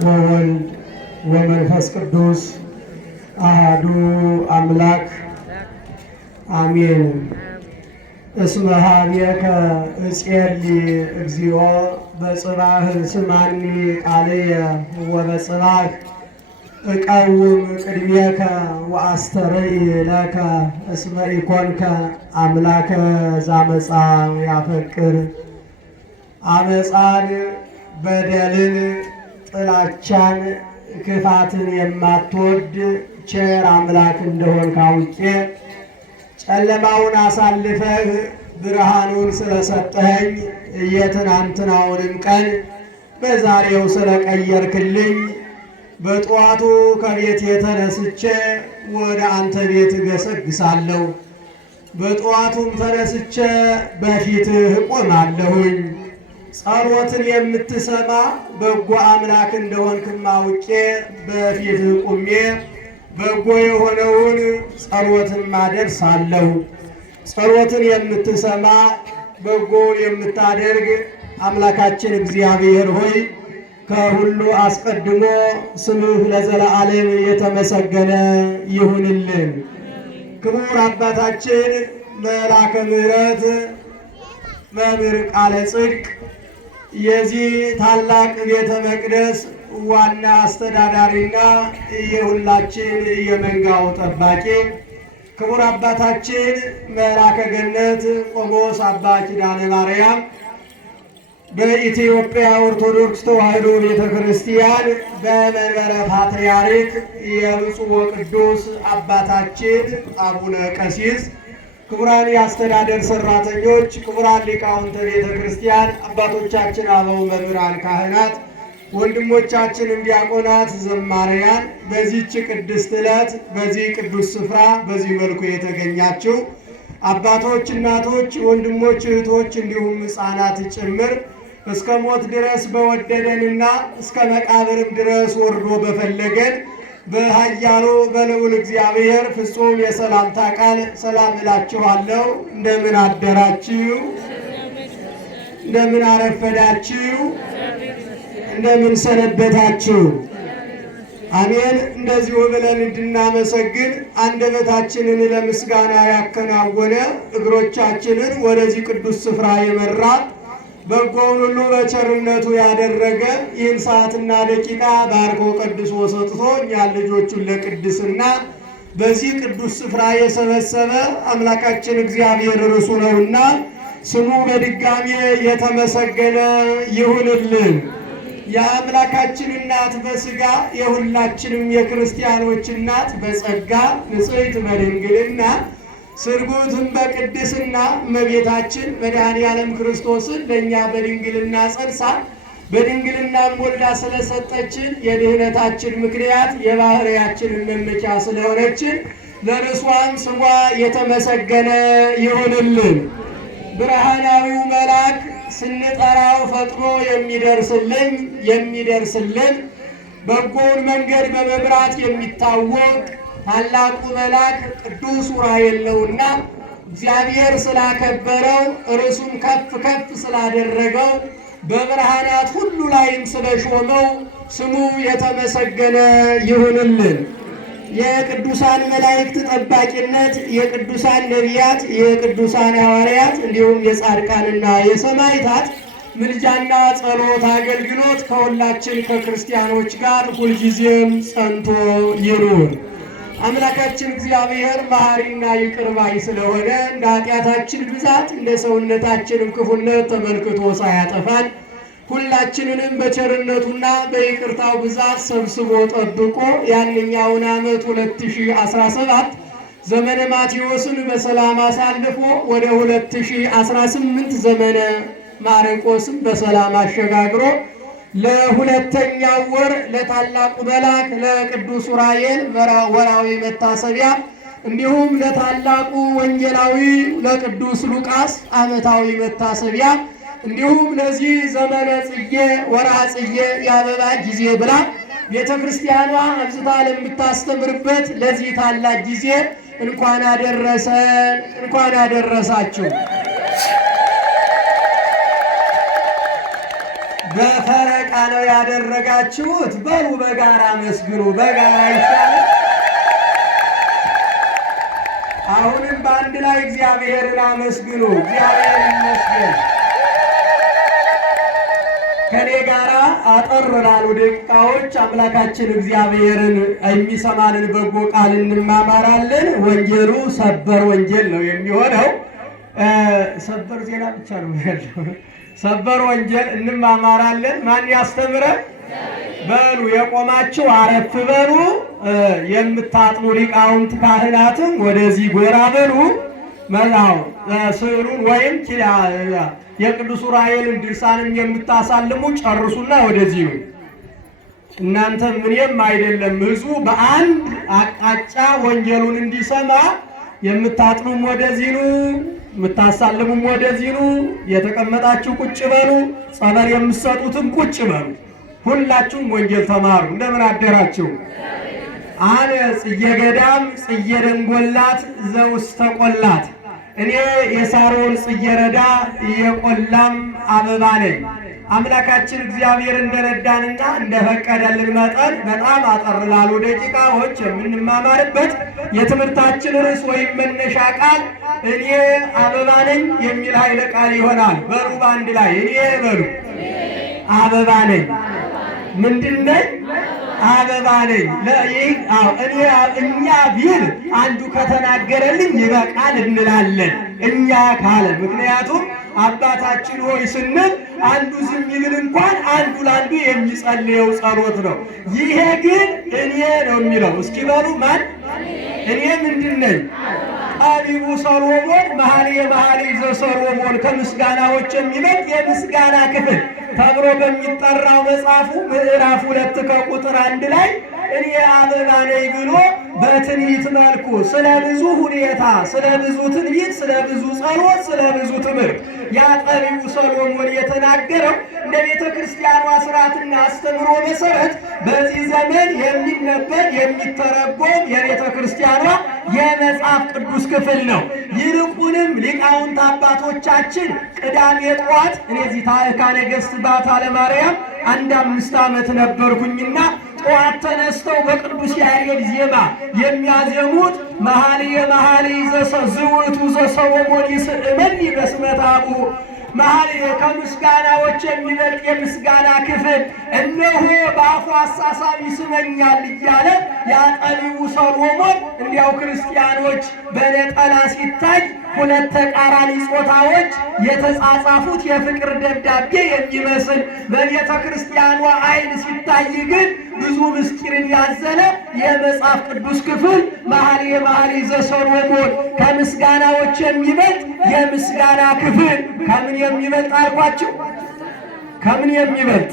ወወልድ ወመንፈስ ቅዱስ አሐዱ አምላክ አሜን። እስመ ኀቤከ እጼሊ እግዚኦ በጽባሕ ስማኒ ቃልየ ወበጽባሕ እቀውም ቅድሜከ ወአስተርኢ ለከ እስመ ኢኮንከ አምላከ ዘአመፃ ያፈቅር። አመፃን፣ በደልን፣ ጥላቻን፣ ክፋትን የማትወድ ቸር አምላክ እንደሆንክ አውቄ ጨለማውን አሳልፈህ ብርሃኑን ስለሰጠኸኝ የትናንትናውንም ቀን በዛሬው ስለቀየርክልኝ በጠዋቱ ከቤት የተነስቼ ወደ አንተ ቤት ገሰግሳለሁ። በጠዋቱም ተነስቼ በፊትህ እቆማለሁኝ። ጸሎትን የምትሰማ በጎ አምላክ እንደሆንክም አውቄ በፊትህ ቁሜ በጎ የሆነውን ጸሎትን አደርሳለሁ። ጸሎትን የምትሰማ በጎውን የምታደርግ አምላካችን እግዚአብሔር ሆይ ከሁሉ አስቀድሞ ስምህ ለዘለዓለም የተመሰገነ ይሁንልን። ክቡር አባታችን መልአከ ምሕረት መምህር ቃለ ጽድቅ የዚህ ታላቅ ቤተ መቅደስ ዋና አስተዳዳሪና የሁላችን የመንጋው ጠባቂ ክቡር አባታችን መልአከ ገነት ቆሞስ አባ ኪዳነ ማርያም በኢትዮጵያ ኦርቶዶክስ ተዋሕዶ ቤተ ክርስቲያን በመንበረ ፓትርያርክ የብፁዕ ወቅዱስ አባታችን አቡነ ቀሲስ፣ ክቡራን የአስተዳደር ሰራተኞች፣ ክቡራን ሊቃውንተ ቤተ ክርስቲያን፣ አባቶቻችን አበው መምህራን ካህናት፣ ወንድሞቻችን ዲያቆናት፣ ዘማሪያን በዚህች ቅድስት ዕለት በዚህ ቅዱስ ስፍራ በዚህ መልኩ የተገኛችሁ አባቶች፣ እናቶች፣ ወንድሞች፣ እህቶች እንዲሁም ሕፃናት ጭምር እስከ ሞት ድረስ በወደደንና እስከ መቃብርም ድረስ ወርዶ በፈለገን በኃያሉ በልዑል እግዚአብሔር ፍጹም የሰላምታ ቃል ሰላም እላችኋለሁ። እንደምን አደራችሁ? እንደምን አረፈዳችሁ? እንደምን ሰነበታችሁ? አሜን። እንደዚሁ ብለን እንድናመሰግን አንደበታችንን ለምስጋና ያከናወነ እግሮቻችንን ወደዚህ ቅዱስ ስፍራ የመራ በጎውን ሁሉ በቸርነቱ ያደረገ ይህን ሰዓትና ደቂቃ ባርኮ ቀድሶ ሰጥቶ እኛን ልጆቹን ለቅድስና በዚህ ቅዱስ ስፍራ የሰበሰበ አምላካችን እግዚአብሔር ርሱ ነውና ስሙ በድጋሜ የተመሰገነ ይሁንልን። የአምላካችን እናት በሥጋ የሁላችንም የክርስቲያኖች እናት በጸጋ ንጽሕት በድንግልና ስርጉትም በቅድስና እመቤታችን መድኃኔዓለም ክርስቶስን ለእኛ በድንግልና ጸንሳ በድንግልናም ወልዳ ስለሰጠችን የድኅነታችን ምክንያት የባሕርያችንን መመኪያ ስለሆነችን ለርሷም ስሟ የተመሰገነ ይሁንልን። ብርሃናዊው መልአክ ስንጠራው ፈጥኖ የሚደርስልን በጎውን መንገድ በመምራት የሚታወቅ ታላቁ መልአክ ቅዱስ ዑራኤል ነውና እግዚአብሔር ስላከበረው ርሱም ከፍ ከፍ ስላደረገው በብርሃናት ሁሉ ላይም ስለሾመው ስሙ የተመሰገነ ይሁንልን። የቅዱሳን መላእክት ጠባቂነት፣ የቅዱሳን ነቢያት፣ የቅዱሳን ሐዋርያት እንዲሁም የጻድቃንና የሰማዕታት ምልጃና ጸሎት አገልግሎት ከሁላችን ከክርስቲያኖች ጋር ሁልጊዜም ጸንቶ ይኑር። አምላካችን እግዚአብሔር መሐሪና ይቅር ባይ ስለሆነ እንደ ኃጢአታችን ብዛት እንደ ሰውነታችንም ክፉነት ተመልክቶ ሳያጠፋን ሁላችንንም በቸርነቱና በይቅርታው ብዛት ሰብስቦ ጠብቆ ያንኛውን ዓመት 2017 ዘመነ ማቴዎስን በሰላም አሳልፎ ወደ 2018 ዘመነ ማርቆስን በሰላም አሸጋግሮ ለሁለተኛው ወር ለታላቁ መልአክ ለቅዱስ ዑራኤል ወርሃዊ መታሰቢያ እንዲሁም ለታላቁ ወንጌላዊ ለቅዱስ ሉቃስ ዓመታዊ መታሰቢያ እንዲሁም ለዚህ ዘመነ ጽጌ ወርሃ ጽጌ የአበባ ጊዜ ብላ ቤተ ክርስቲያኗ አብዝታ ለምታስተምርበት ለዚህ ታላቅ ጊዜ እንኳን አደረሰን፣ እንኳን አደረሳችሁ። በፈረቃ ነው ያደረጋችሁት። በሉ በጋራ መስግኑ። በጋራ ይሻላል። አሁንም በአንድ ላይ እግዚአብሔርን አመስግኑ። እግዚአብሔር ይመስገን። ከኔ ጋራ አጠር ላሉ ደቂቃዎች አምላካችን እግዚአብሔርን የሚሰማንን በጎ ቃል እንማማራለን። ወንጌሉ ሰበር ወንጌል ነው የሚሆነው። ሰበር ዜና ብቻ ነው ያለው። ሰበር ወንጌል እንማማራለን። ማን ያስተምረን? በሉ የቆማችሁ አረፍ በሉ። የምታጥኑ ሊቃውንት ካህናትም ወደዚህ ጎራ በሉ። መላው ስዕሉን ወይም የቅዱስ ዑራኤልን ድርሳንም የምታሳልሙ ጨርሱና ወደዚህ ነው። እናንተ ምንም አይደለም፣ ህዝቡ በአንድ አቅጣጫ ወንጌሉን እንዲሰማ የምታጥኑም ወደዚህ ነው፣ የምታሳልሙም ወደዚህ ነው። የተቀመጣችሁ ቁጭ በሉ፣ ጸበል የምትሰጡትም ቁጭ በሉ። ሁላችሁም ወንጌል ተማሩ። እንደምን አደራችሁ? አነ ጽጌ ገዳም ጽጌ ደንጎላት ዘውስተ ቆላት። እኔ የሳሮን ጽጌረዳ የቆላም አበባ ነኝ። አምላካችን እግዚአብሔር እንደረዳንና እንደፈቀደልን መጠን በጣም አጠር ላሉ ደቂቃዎች የምንማማርበት የትምህርታችን ርዕስ ወይም መነሻ ቃል እኔ አበባ ነኝ የሚል ኃይለ ቃል ይሆናል። በሉ በአንድ ላይ እኔ በሉ አበባ ነኝ። ምንድን ነኝ? አበባ ነኝ። እኛ ቢል አንዱ ከተናገረልኝ ይበቃል እንላለን። እኛ ካለ ምክንያቱም አባታችን ሆይ ስንል አንዱ ዝም ይብል እንኳን አንዱ ለአንዱ የሚጸልየው ጸሎት ነው። ይሄ ግን እኔ ነው የሚለው። እስኪ በሉ ማን? እኔ ምንድን ነኝ? ጠቢቡ ሰሎሞን መኃልየ መኃልይ ዘሰሎሞን ከምስጋናዎች የሚበልጥ የምስጋና ክፍል ተብሎ በሚጠራው መጽሐፉ ምዕራፍ 2 ከቁጥር 1 ላይ እኔ አበባ ነኝ ብሎ በትንቢት መልኩ ስለ ብዙ ሁኔታ፣ ስለ ብዙ ትንቢት፣ ስለ ብዙ ጸሎት፣ ስለ ብዙ ትምህርት ያ ጠቢቡ ሰሎሞን የተናገረው እንደ ቤተ ክርስቲያኗ ሥርዓትና አስተምህሮ መሰረት በዚህ ዘመን የሚነበብ የሚተረጎም የቤተ ክርስቲያኗ የመጽሐፍ ቅዱስ ክፍል ነው። ይልቁንም ሊቃውንት አባቶቻችን ቅዳሜ ጠዋት እኔ እዚህ ታዕካ ነገሥት ባታ ለማርያም 5 ዓመት ነበርኩኝና ጠዋት ተነስተው በቅዱስ ያሬድ ዜማ የሚያዜሙት መኃልየ መኃልይ ዘውእቱ ዘሰሎሞን ይስእመኒ በስመ ታቦቱ መኃልየ ከምስጋናዎች የሚበልጥ የምስጋና ክፍል እነሆ በአፉ አሳሳቢ ይስመኛል እያለ ያ ጠቢቡ ሰሎሞን እንዲያው ክርስቲያኖች በነጠላ ሲታይ ሁለት ተቃራኒ ጾታዎች የተጻጻፉት የፍቅር ደብዳቤ የሚመስል በቤተ ክርስቲያኗ ዓይን ሲታይ ግን ብዙ ምስጢርን ያዘለ የመጽሐፍ ቅዱስ ክፍል መኃልየ መኃልይ ዘሰሎሞን ከምስጋናዎች የሚበልጥ የምስጋና ክፍል። ከምን የሚበልጥ አልኳችሁ? ከምን የሚበልጥ?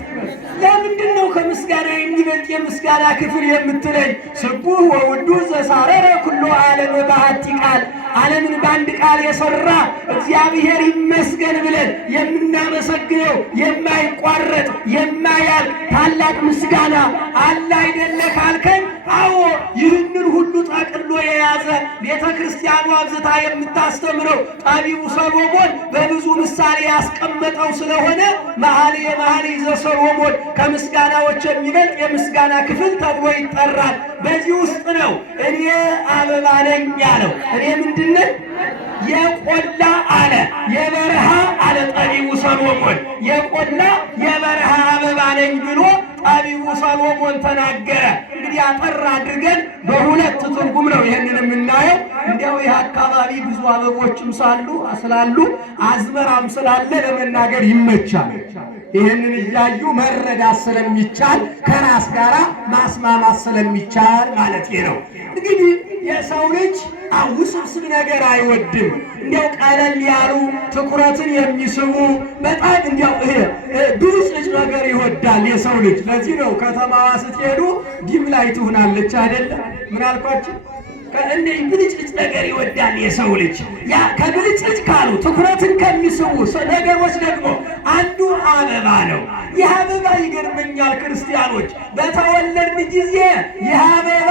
ለምንድን ነው ከምስጋና የሚበልጥ የምስጋና ክፍል የምትለኝ? ስቡሕ ወውዱስ ዘሳረረ ኩሎ ዓለም በአሐቲ ቃል፣ ዓለምን በአንድ ቃል የሰራ እግዚአብሔር ይመስገን ብለን የምናመሰግነው የማይቋረጥ የማያልቅ ታላቅ ምስጋና አለ አይደለ ካልከን፣ አዎ ይህንን ሁሉ ጠቅሎ የያዘ ቤተ ክርስቲያኗ አብዝታ የምታስተምረው ጠቢቡ ሰሎሞን በብዙ ምሳሌ ያስቀመጠው ስለሆነ መኃልየ መኃልይ ዘሰሎሞን ከምስጋናዎች የሚበልጥ የምስጋና ክፍል ተብሎ ይጠራል። በዚህ ውስጥ ነው እኔ አበባ ነኝ ያለው። እኔ ምንድን ነኝ? የቆላ አለ የበረሃ አለ ጠቢቡ ሰሎሞን። የቆላ የበረሃ አበባ ነኝ ብሎ ጠቢቡ ሰሎሞን ተናገረ። እንግዲህ አጠር አድርገን በሁለት ትርጉም ነው ይህንን የምናየው። እንዲያው ይህ አካባቢ ብዙ አበቦችም ስላሉ አዝመራም ስላለ ለመናገር ይመቻል። ይህንን እያዩ መረዳት ስለሚቻል ከራስ ጋራ ማስማማት ስለሚቻል ማለት ነው። እንግዲህ የሰው ልጅ ውስብስብ ነገር አይወድም። እንዲያው ቀለል ያሉ ትኩረትን የሚስቡ በጣም እንዲያው ብልጭልጭ ነገር ይወዳል የሰው ልጅ። ለዚህ ነው ከተማዋ ስትሄዱ ዲም ላይ ትሆናለች አይደለም? ምን አልኳችሁ? ከእንደዚህ ብልጭልጭ ነገር ይወዳል የሰው ልጅ። ያ ከብልጭልጭ ካሉ ትኩረትን ከሚስቡ ነገሮች ደግሞ አንዱ አበባ ነው። ይህ አበባ ይገርመኛል ክርስቲያኖች፣ በተወለድን ጊዜ ይህ አበባ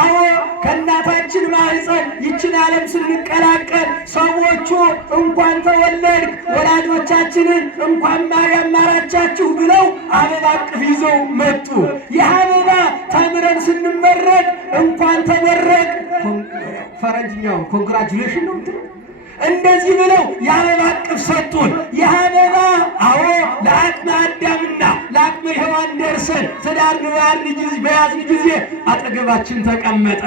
አዎ ከእናታችን ማህፀን ይችን ዓለም ስንቀላቀል ሰዎቹ እንኳን ተወለድክ ወላጆቻችንን እንኳን ማርያም ማራቻችሁ ብለው አበባ አቅፍ ይዘው መጡ። ይህ አበባ ተምረን ስንመረቅ እንኳን ተመረቅ ፈረንጅኛው ኮንግራጁሌሽን ነው እንደዚህ ብለው የአበባ አቅፍ ሰጡን። የአበባ አዎ ለአቅመ አዳምና ለአቅመ ሔዋን ደርሰን ትዳር በያዝን ጊዜ አጠገባችን ተቀመጠ።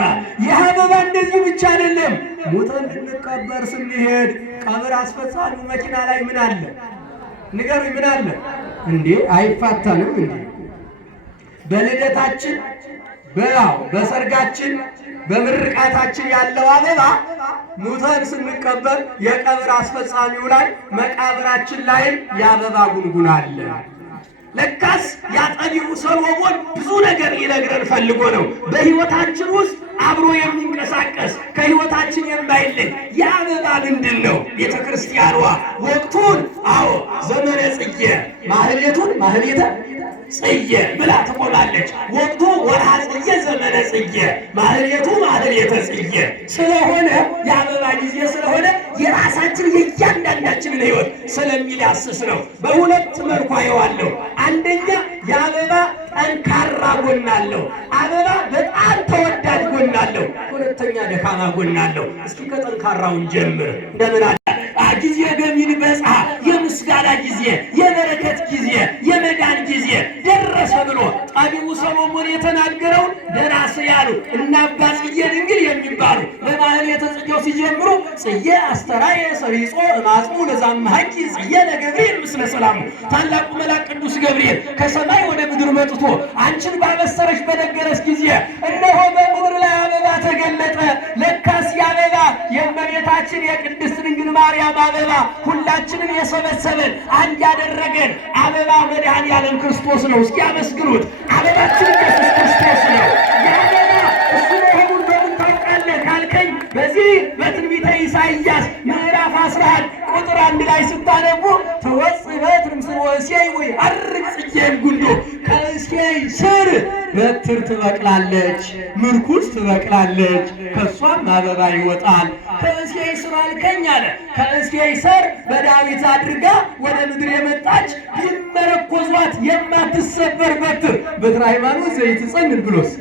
የአበባ እንደዚህ ብቻ አይደለም። ሞተን ልንቀበር ስንሄድ ቀብር አስፈጻሚው መኪና ላይ ምን አለ ንገሩኝ? ምን አለ እንዴ? አይፋታንም እንዴ? በልደታችን በሰርጋችን በምርቃታችን ያለው አበባ ሙተን ስንቀበር የቀብር አስፈጻሚው ላይ መቃብራችን ላይ የአበባ ጉንጉን አለ። ለካስ ያጠቢቡ ሰሎሞን ብዙ ነገር ሊነግረን ፈልጎ ነው። በሕይወታችን ውስጥ አብሮ የሚንቀሳቀስ ከሕይወታችን የማይለይ የአበባ ምንድን ነው? ቤተ ክርስቲያኗ ወቅቱን አዎ ዘመነ ጽጌ ማህሌቱን ማህሌተ ጽጌ ብላ ትቆላለች። ወቅቱ ወርሃ ጽጌ ዘመነ ጽጌ ማህሌቱ ማህሌተ ጽጌ ስለሆነ የአበባ ጊዜ ስለሆነ የራሳችን የእያንዳንዳችንን ሕይወት ስለሚዳስስ ነው። በሁለት መልኩ አየዋለሁ። አንደኛ የአበባ ጠንካራ ጎን አለው። አበባ በጣም ተወዳጅ ጎን አለው። ሁለተኛ ደካማ ጎን አለው። እስኪ ከጠንካራውን ጀምር። እንደምን አለ ጊዜ ገሚን በጽሐ የምስጋና ጊዜ፣ የበረከት ጊዜ፣ የመዳን ጊዜ ደረሰ ብሎ ጠቢቡ ሰሎሞን የተናገረውን ደራሲያኑ እና አባ ጽጌ ድንግል የሚባሉ በማህሌተ ጽጌው ሲጀምሩ ጽጌ አስተራየ ሰሪጾ እማጽሙ ለዛምሐቂ ጽጌ ለገብርኤል ምስለ ሰላሙ ታላቁ መልአክ ቅዱስ ገብርኤል ከሰማይ ወደ ምድር መጥቶ አንቺን ባበሰረሽ በነገረሽ ጊዜ እነሆ በምድር ላይ አበባ ተገለጠ። ለካስ አበባ የእመቤታችን የቅድስት ድንግል ማርያም አበባ ሁላችንን የሰበሰበን አንድ ያደረገን አበባ መድኃኔዓለም ክርስቶስ ነው። እስኪ አመስግኑት። አበባችን ኢየሱስ ክርስቶስ ነው። የአበባ እሱ መሆኑን በምን ታውቃለህ ካልከኝ በዚህ በትንቢተ ኢሳይያስ ምዕራፍ 11 ቁጥር 1 ላይ ስታነቡ ተወጽእ በትር እምስር ወእሴይ ወይ ዐርግ ጽጌም ጉንዶ ከእሴይ ስር በትር ትበቅላለች፣ ምርኩዝ ትበቅላለች፣ ከእሷም አበባ ይወጣል። ከእሴይ ስር አልከኝ አለ። ከእሴይ ስር በዳዊት አድርጋ ወደ ምድር የመጣች ቢመረኮዟት የማትሰበር በትር በትረ ሃይማኖት ዘይትጸንን ብሎስ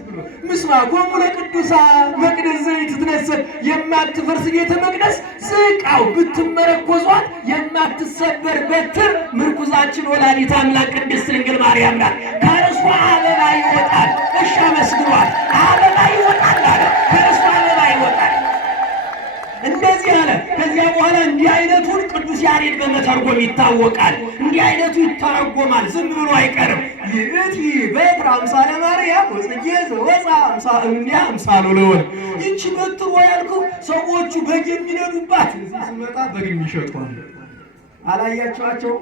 ምስማኮሙ ለቅዱሳን መቅደስ ዘይትትነሰት የማትፈርስ ቤተ መቅደስ ዝቃው ብትመረኮዟት የማትሰበር በትር ምርኩዛችን ወላዲተ አምላክ ቅድስት ድንግል ማርያም ናት። ከእርሷ አበባ ይወጣል። እሺ አመስግኗል። አበባ ይወጣል አለ። ከእርሷ አበባ ይወጣል። እንደዚህ አለ። ከዚያ በኋላ እንዲህ አይነቱን ቅዱስ ያሬድ በመተርጎም ይታወቃል። እንዲህ አይነቱ ይተረጎማል። ዝም ብሎ አይቀርም። ይእቲ በትር አምሳለ ማርያም ወጽጌ ዘወፃ አምሳሉ ለወልድ። ይቺ በትር ያልከው ሰዎቹ በግ የሚነዱባት ስመጣ በግ የሚሸጧል አላያቸዋቸው?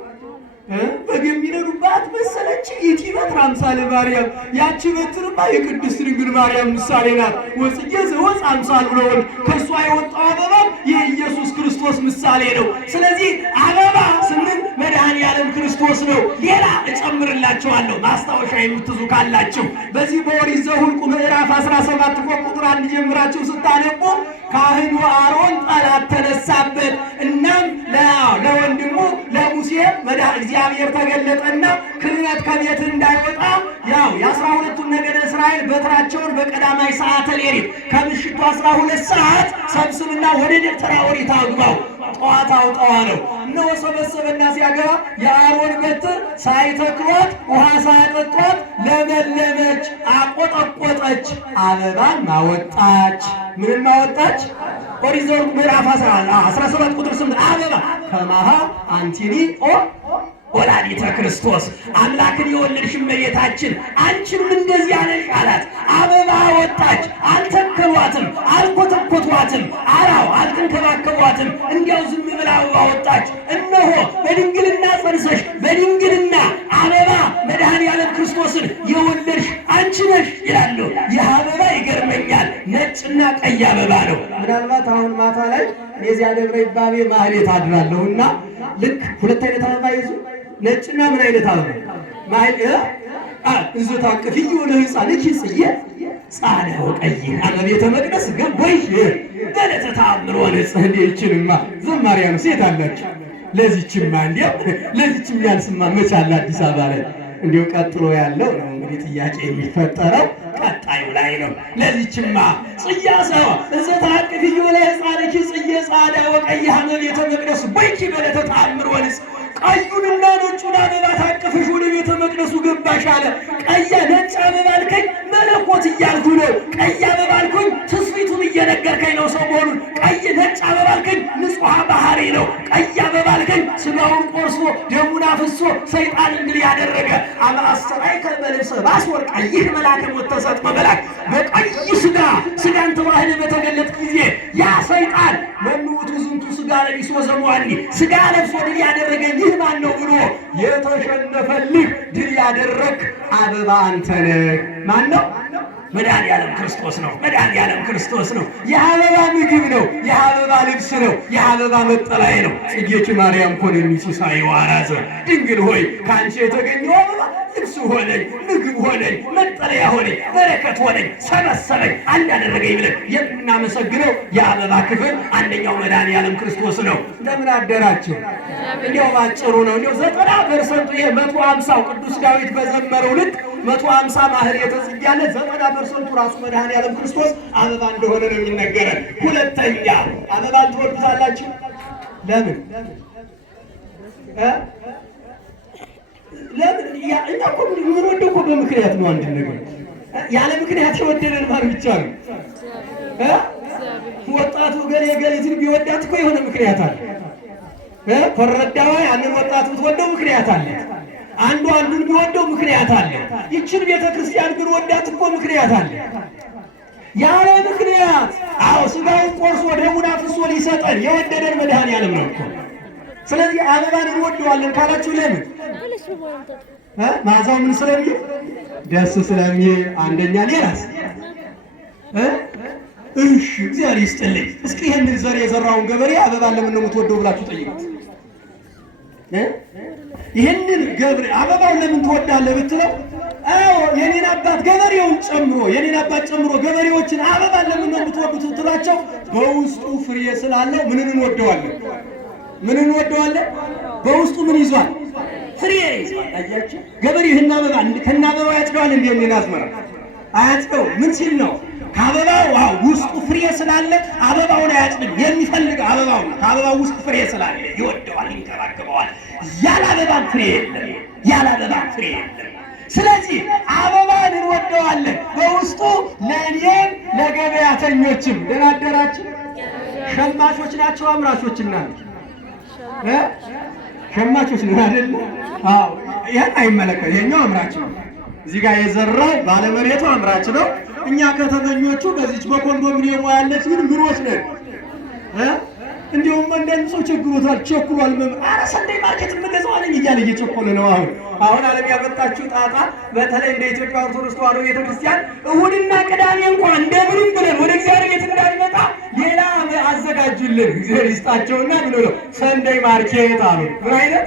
በግ የሚነዱባት መሰለች። ይቺ በትር አምሳለ ማርያም፣ ያቺ በትርማ የቅድስት ድንግል ማርያም ምሳሌ ናት። ወጽጌ ዘወፃ አምሳሉ ለወልድ፣ ከእሷ የወጣው አበባ የኢየሱስ ክርስቶስ ምሳሌ ነው። ስለዚህ አበባ ስንል መድኃኔዓለም ክርስቶስ ነው። ሌላ እጨምርላችኋለሁ ማስታወሻ የምትዙ ካላችሁ በዚህ በኦሪት ዘኍልቍ ምዕራፍ 17 ቁጥር 1 ጀምራችሁ ስታነቡ ካህኑ አሮን ጠላት ተነሳበት። እናም ለወንድሙ ለሙሴ እግዚአብሔር ተገለጠና ክህነት ከቤት እንዳይወጣ የ12ቱን ነገደ እስራኤል በትራቸውን በቀዳማይ ሰዓተ ሌሊት ከምሽቱ 12 ሰዓት ሰብስብና ወደ ደብተራ ኦሪት አግባው ጠዋት አውጣዋ ነው። እነሆ ሰበሰበና ሲያገባ የአሮን በትር ሳይተክሏት ውሃ ሳያጠጧት ለመለመች፣ አቆጠቆጠች፣ አበባን ማወጣች። ምንም ማወጣች? ኦሪት ዘኍልቍ ምዕራፍ 17 ቁጥር 8 አበባ ከማሃ አንቲኒ ወላዲተ ክርስቶስ አምላክን የወለድሽ እመቤታችን አንቺም እንደዚህ አለሽ አላት። አበባ ወጣች። አልተከሏትም፣ አልኮተኮቷትም፣ አልተንከባከቧትም። እንዲያው ዝም ብላ አበባ ወጣች። እነሆ በድንግልና ጸንሰሽ በድንግልና አበባ መድኃኔዓለም ክርስቶስን የወለድሽ አንቺ ነሽ ይላሉ። ይህ አበባ ይገርመኛል። ነጭና ቀይ አበባ ነው። ምናልባት አሁን ማታ ላይ የዚያ ደብረ ይባቤ ማህሌት አድራለሁና ልክ ሁለት አይነት አበባ ይዙ ነጭና ምን አይነት አበባ እንዙ ታቅፍዩ ለሕፃንኪ ጽጌ ጻዕዳ ወቀይ አበ ቤተ መቅደስ ገቦይ በዕለተ ተአምር ወንጽሕ። ይችንማ ዘማሪያኑ ሴት አላችሁ። ለዚችማ እንዲያው ለዚችም ያልስማ መች አለ አዲስ አበባ ላይ። እንዲሁ ቀጥሎ ያለው ነው እንግዲህ ጥያቄ የሚፈጠረው ቀጣዩ ላይ ነው። ለዚችማ ጽያሰው እንዘ ታቅፍዩ ለሕፃንኪ ጽጌ ጻዕዳ ወቀይ አበ ቤተ መቅደስ ቦይኪ በዕለተ ተአምር ወንጽሕ። ቀዩንና ነጩን አበባ ታቅፈሽ ወደ ቤተ መቅደሱ ገባሽ አለ። ቀያ ነጭ አበባ አልከኝ መለኮት እያልኩ ነው። ቀይ አበባ አልኩኝ ትስፊቱን እየነገርከኝ ነው ሰው መሆኑን። ቀይ ነጭ አበባ አልከኝ ንጹሐ ባህሪ ነው። ቀይ አበባ አልከኝ ስጋውን ቆርሶ ደሙን አፍሶ ሰይጣን እንግዲህ ያደረገ አስተራይ ከበልብሰ ባስወር ቀይህ መልአከ ሞት ተሰጥመ መልአክ በቀይ ስጋን ተዋህደ በተገለጥ ጊዜ ያ ሰይጣን መኑቱ ዝንቱ ስጋ ለቢሶ ዘሟኒ ስጋ ለብሶ ድል ያደረገኝ ይህ ማን ነው ብሎ የተሸነፈልህ ድል ያደረግ አበባ አንተ ነህ። ማን ነው? መድኃኒዓለም ክርስቶስ ነው። መድኃኒዓለም ክርስቶስ ነው። የአበባ ምግብ ነው። የአበባ ልብስ ነው። የአበባ መጠለያ ነው። ጽጌኪ ማርያም ኮነኒ ሲሳይ ዋራዘ ድንግል ሆይ ከአንቺ የተገኘው አበባ ልብስ ሆነኝ፣ ምግብ ሆነኝ፣ መጠለያ ሆነኝ፣ በረከት ሆነኝ፣ ሰበሰበኝ፣ አንድ አደረገኝ ብለን የምናመሰግነው የአበባ ክፍል አንደኛው መድኃኒዓለም ክርስቶስ ነው። እንደምን አደራችሁ? እንዲያው ባጭሩ ነው። እንዲያው 90% ይሄ 150 ቅዱስ ዳዊት በዘመረው ልክ 150 ማህሌተ ጽጌ ያለ 90% ራሱ መድኃኒዓለም ክርስቶስ አበባ እንደሆነ ነው የሚነገረን። ሁለተኛ አበባን ትወዱታላችሁ? ለምን? ለምን? እኛ እኮ የምንወደው እኮ በምክንያት ነው። አንድ ነገር ያለ ምክንያት የወደደን ማን ብቻ ነው? ወጣቱ ገሌትን ቢወዳት እኮ የሆነ ምክንያት አለ። ኮረዳዋ ያንን ወጣት ብትወደው ምክንያት አለ። አንዱ አንዱን ቢወደው ምክንያት አለ። ይችን ቤተክርስቲያን ግን ወዳት እኮ ምክንያት አለ። ያለ ምክንያት ስጋውን ቆርሶ ደሙን አፍሶ ሊሰጠን የወደደን መድኃኒዓለም ነው እኮ። ስለዚህ አበባን እንወደዋለን ካላችሁ ለምን? ማዛው ምን ስለሚል? ደስ ስለሚል። አንደኛ ሌላስ? እሺ እግዚአብሔር ይስጥልኝ። እስኪ ይሄንን ዘር የዘራውን ገበሬ አበባን ለምን ነው የምትወደው ብላችሁ ጠይቁት። ይሄንን ገብሬ አበባውን ለምን ትወዳለህ ብትለው፣ የኔን አባት ገበሬውን ጨምሮ የኔን አባት ጨምሮ ገበሬዎችን አበባን ለምን ነው የምትወዱት ብትላቸው፣ በውስጡ ፍሬ ስላለው ምን እንወደዋለን? ምን እንወደዋለን? በውስጡ ምን ይዟል? ፍሬ ይዟል። አያችሁ፣ ገበሬ ይህን አበባ ከና አበባው ያጭደዋል እንዴ? ምን አዝመራ አያጭደው። ምን ሲል ነው? ከአበባው ውስጡ ፍሬ ስላለ አበባውን አያጭድም። የሚፈልግ አበባው ነው። ከአበባው ውስጥ ፍሬ ስላለ ይወደዋል፣ ይንከባከበዋል። ያለ አበባ ፍሬ የለም። ያለ አበባ ፍሬ የለም። ስለዚህ አበባን እንወደዋለን። በውስጡ ለእኔም ለገበያተኞችም ደህና አደራችሁ። ሸማቾች ናቸው አምራቾችና ሸማቾች ነው አይደል? ይሄን አይመለከት። ይሄኛው አምራች ነው። እዚህ ጋር የዘራው ባለመሬቱ አምራች ነው። እኛ ከተመኞቹ በዚች በኮንዶሚኒየሙ ያለች ግን ምሮች ነን። እንዲሁም አንዳንድ ሰው ቸግሮታል፣ ቸኩሏል። ኧረ ሰንደይ ማርኬት የምገዛዋለኝ እያለ እየቸኮለ ነው። አሁን ዓለም ያመጣችው ጣጣ በተለይ እንደ ኢትዮጵያ ኦርቶዶክስ ተዋሕዶ ቤተክርስቲያን እሑድና ቅዳሜ እንኳን እንደምንም ብለን ወደ እግዚአብሔር ቤት እንዳንመጣ ሌላ አዘጋጁልን። እግዚአብሔር ይስጣቸውና ምን ነው ሰንደይ ማርኬት አሉ። ምን አይነት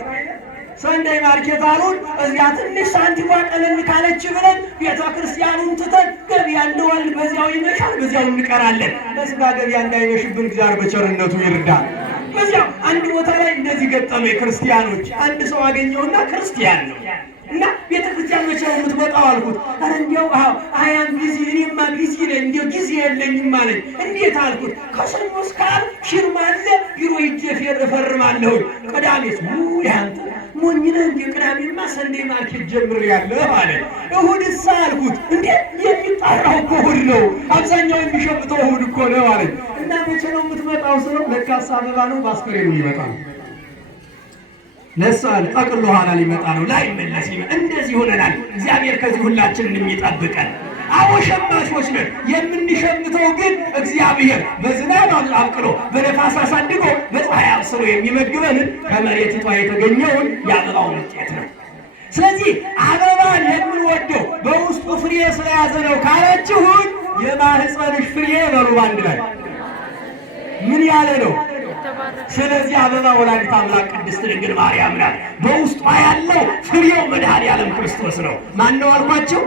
ሰንደይ ማርኬት አሉን። እዚያ ትንሽ ሳንቲሟ ቀለል ካለች ብለን ቤተክርስቲያኑን ትተን ገበያ እንደዋል በዚያው ይመሻል፣ በዚያው እንቀራለን። ለስጋ ገበያ እንዳይመሽብን እግዚአብሔር በቸርነቱ ይርዳል። በዚያው አንድ ቦታ ላይ እንደዚህ ገጠመ ክርስቲያኖች። አንድ ሰው አገኘውና ክርስቲያን ነው እና ቤተክርስቲያን መቼ ነው የምትመጣው አልኩት። ኧረ እንዲያው አያም ቢዚ፣ እኔማ ቢዚ ነኝ፣ እንዲያው ጊዜ የለኝም አለኝ። እንዴት አልኩት። ከሰኞ እስከ ዓርብ ፊርማ አለ፣ ቢሮ ሂጄ እፈርማለሁ። ቅዳሜስ ያንተ ሞኝ ነህ እንዴ? ቅዳሜማ ሰንደይ ማርኬት ጀምሬያለሁ አለ። እሑድስ አልኩት። እንዴ የሚጣራው እኮ እሑድ ነው፣ አብዛኛው የሚሸምተው እሑድ እኮ ነው አለኝ። እና መቼ ነው የምትመጣው ስለው ለካስ አበባ ነው ባስከሬኑ ይመጣል። ለሳል ጠቅሎ ኋላ ሊመጣ ነው ላይመለስ። እንደዚህ ሆነናል። እግዚአብሔር ከዚህ ሁላችንን የሚጠብቀን። አዎ ሸማቾች ነን። የምንሸምተው ግን እግዚአብሔር በዝናብ አብቅሎ በነፋስ አሳድጎ በፀሐይ አብስሎ የሚመግበንን ከመሬቲቷ የተገኘውን የአበባውን ውጤት ነው። ስለዚህ አበባን የምንወደው በውስጡ ፍሬ ስለያዘ ነው ካላችሁን የማህፀንሽ ፍሬ በሉ ባንድ ላይ ምን ያለ ነው? ስለዚህ አበባ ወላዲተ አምላክ ቅድስት ድንግል ማርያም ናት። በውስጧ ያለው ፍሬው መድኃኔዓለም ክርስቶስ ነው። ማን ነው አልኳቸው?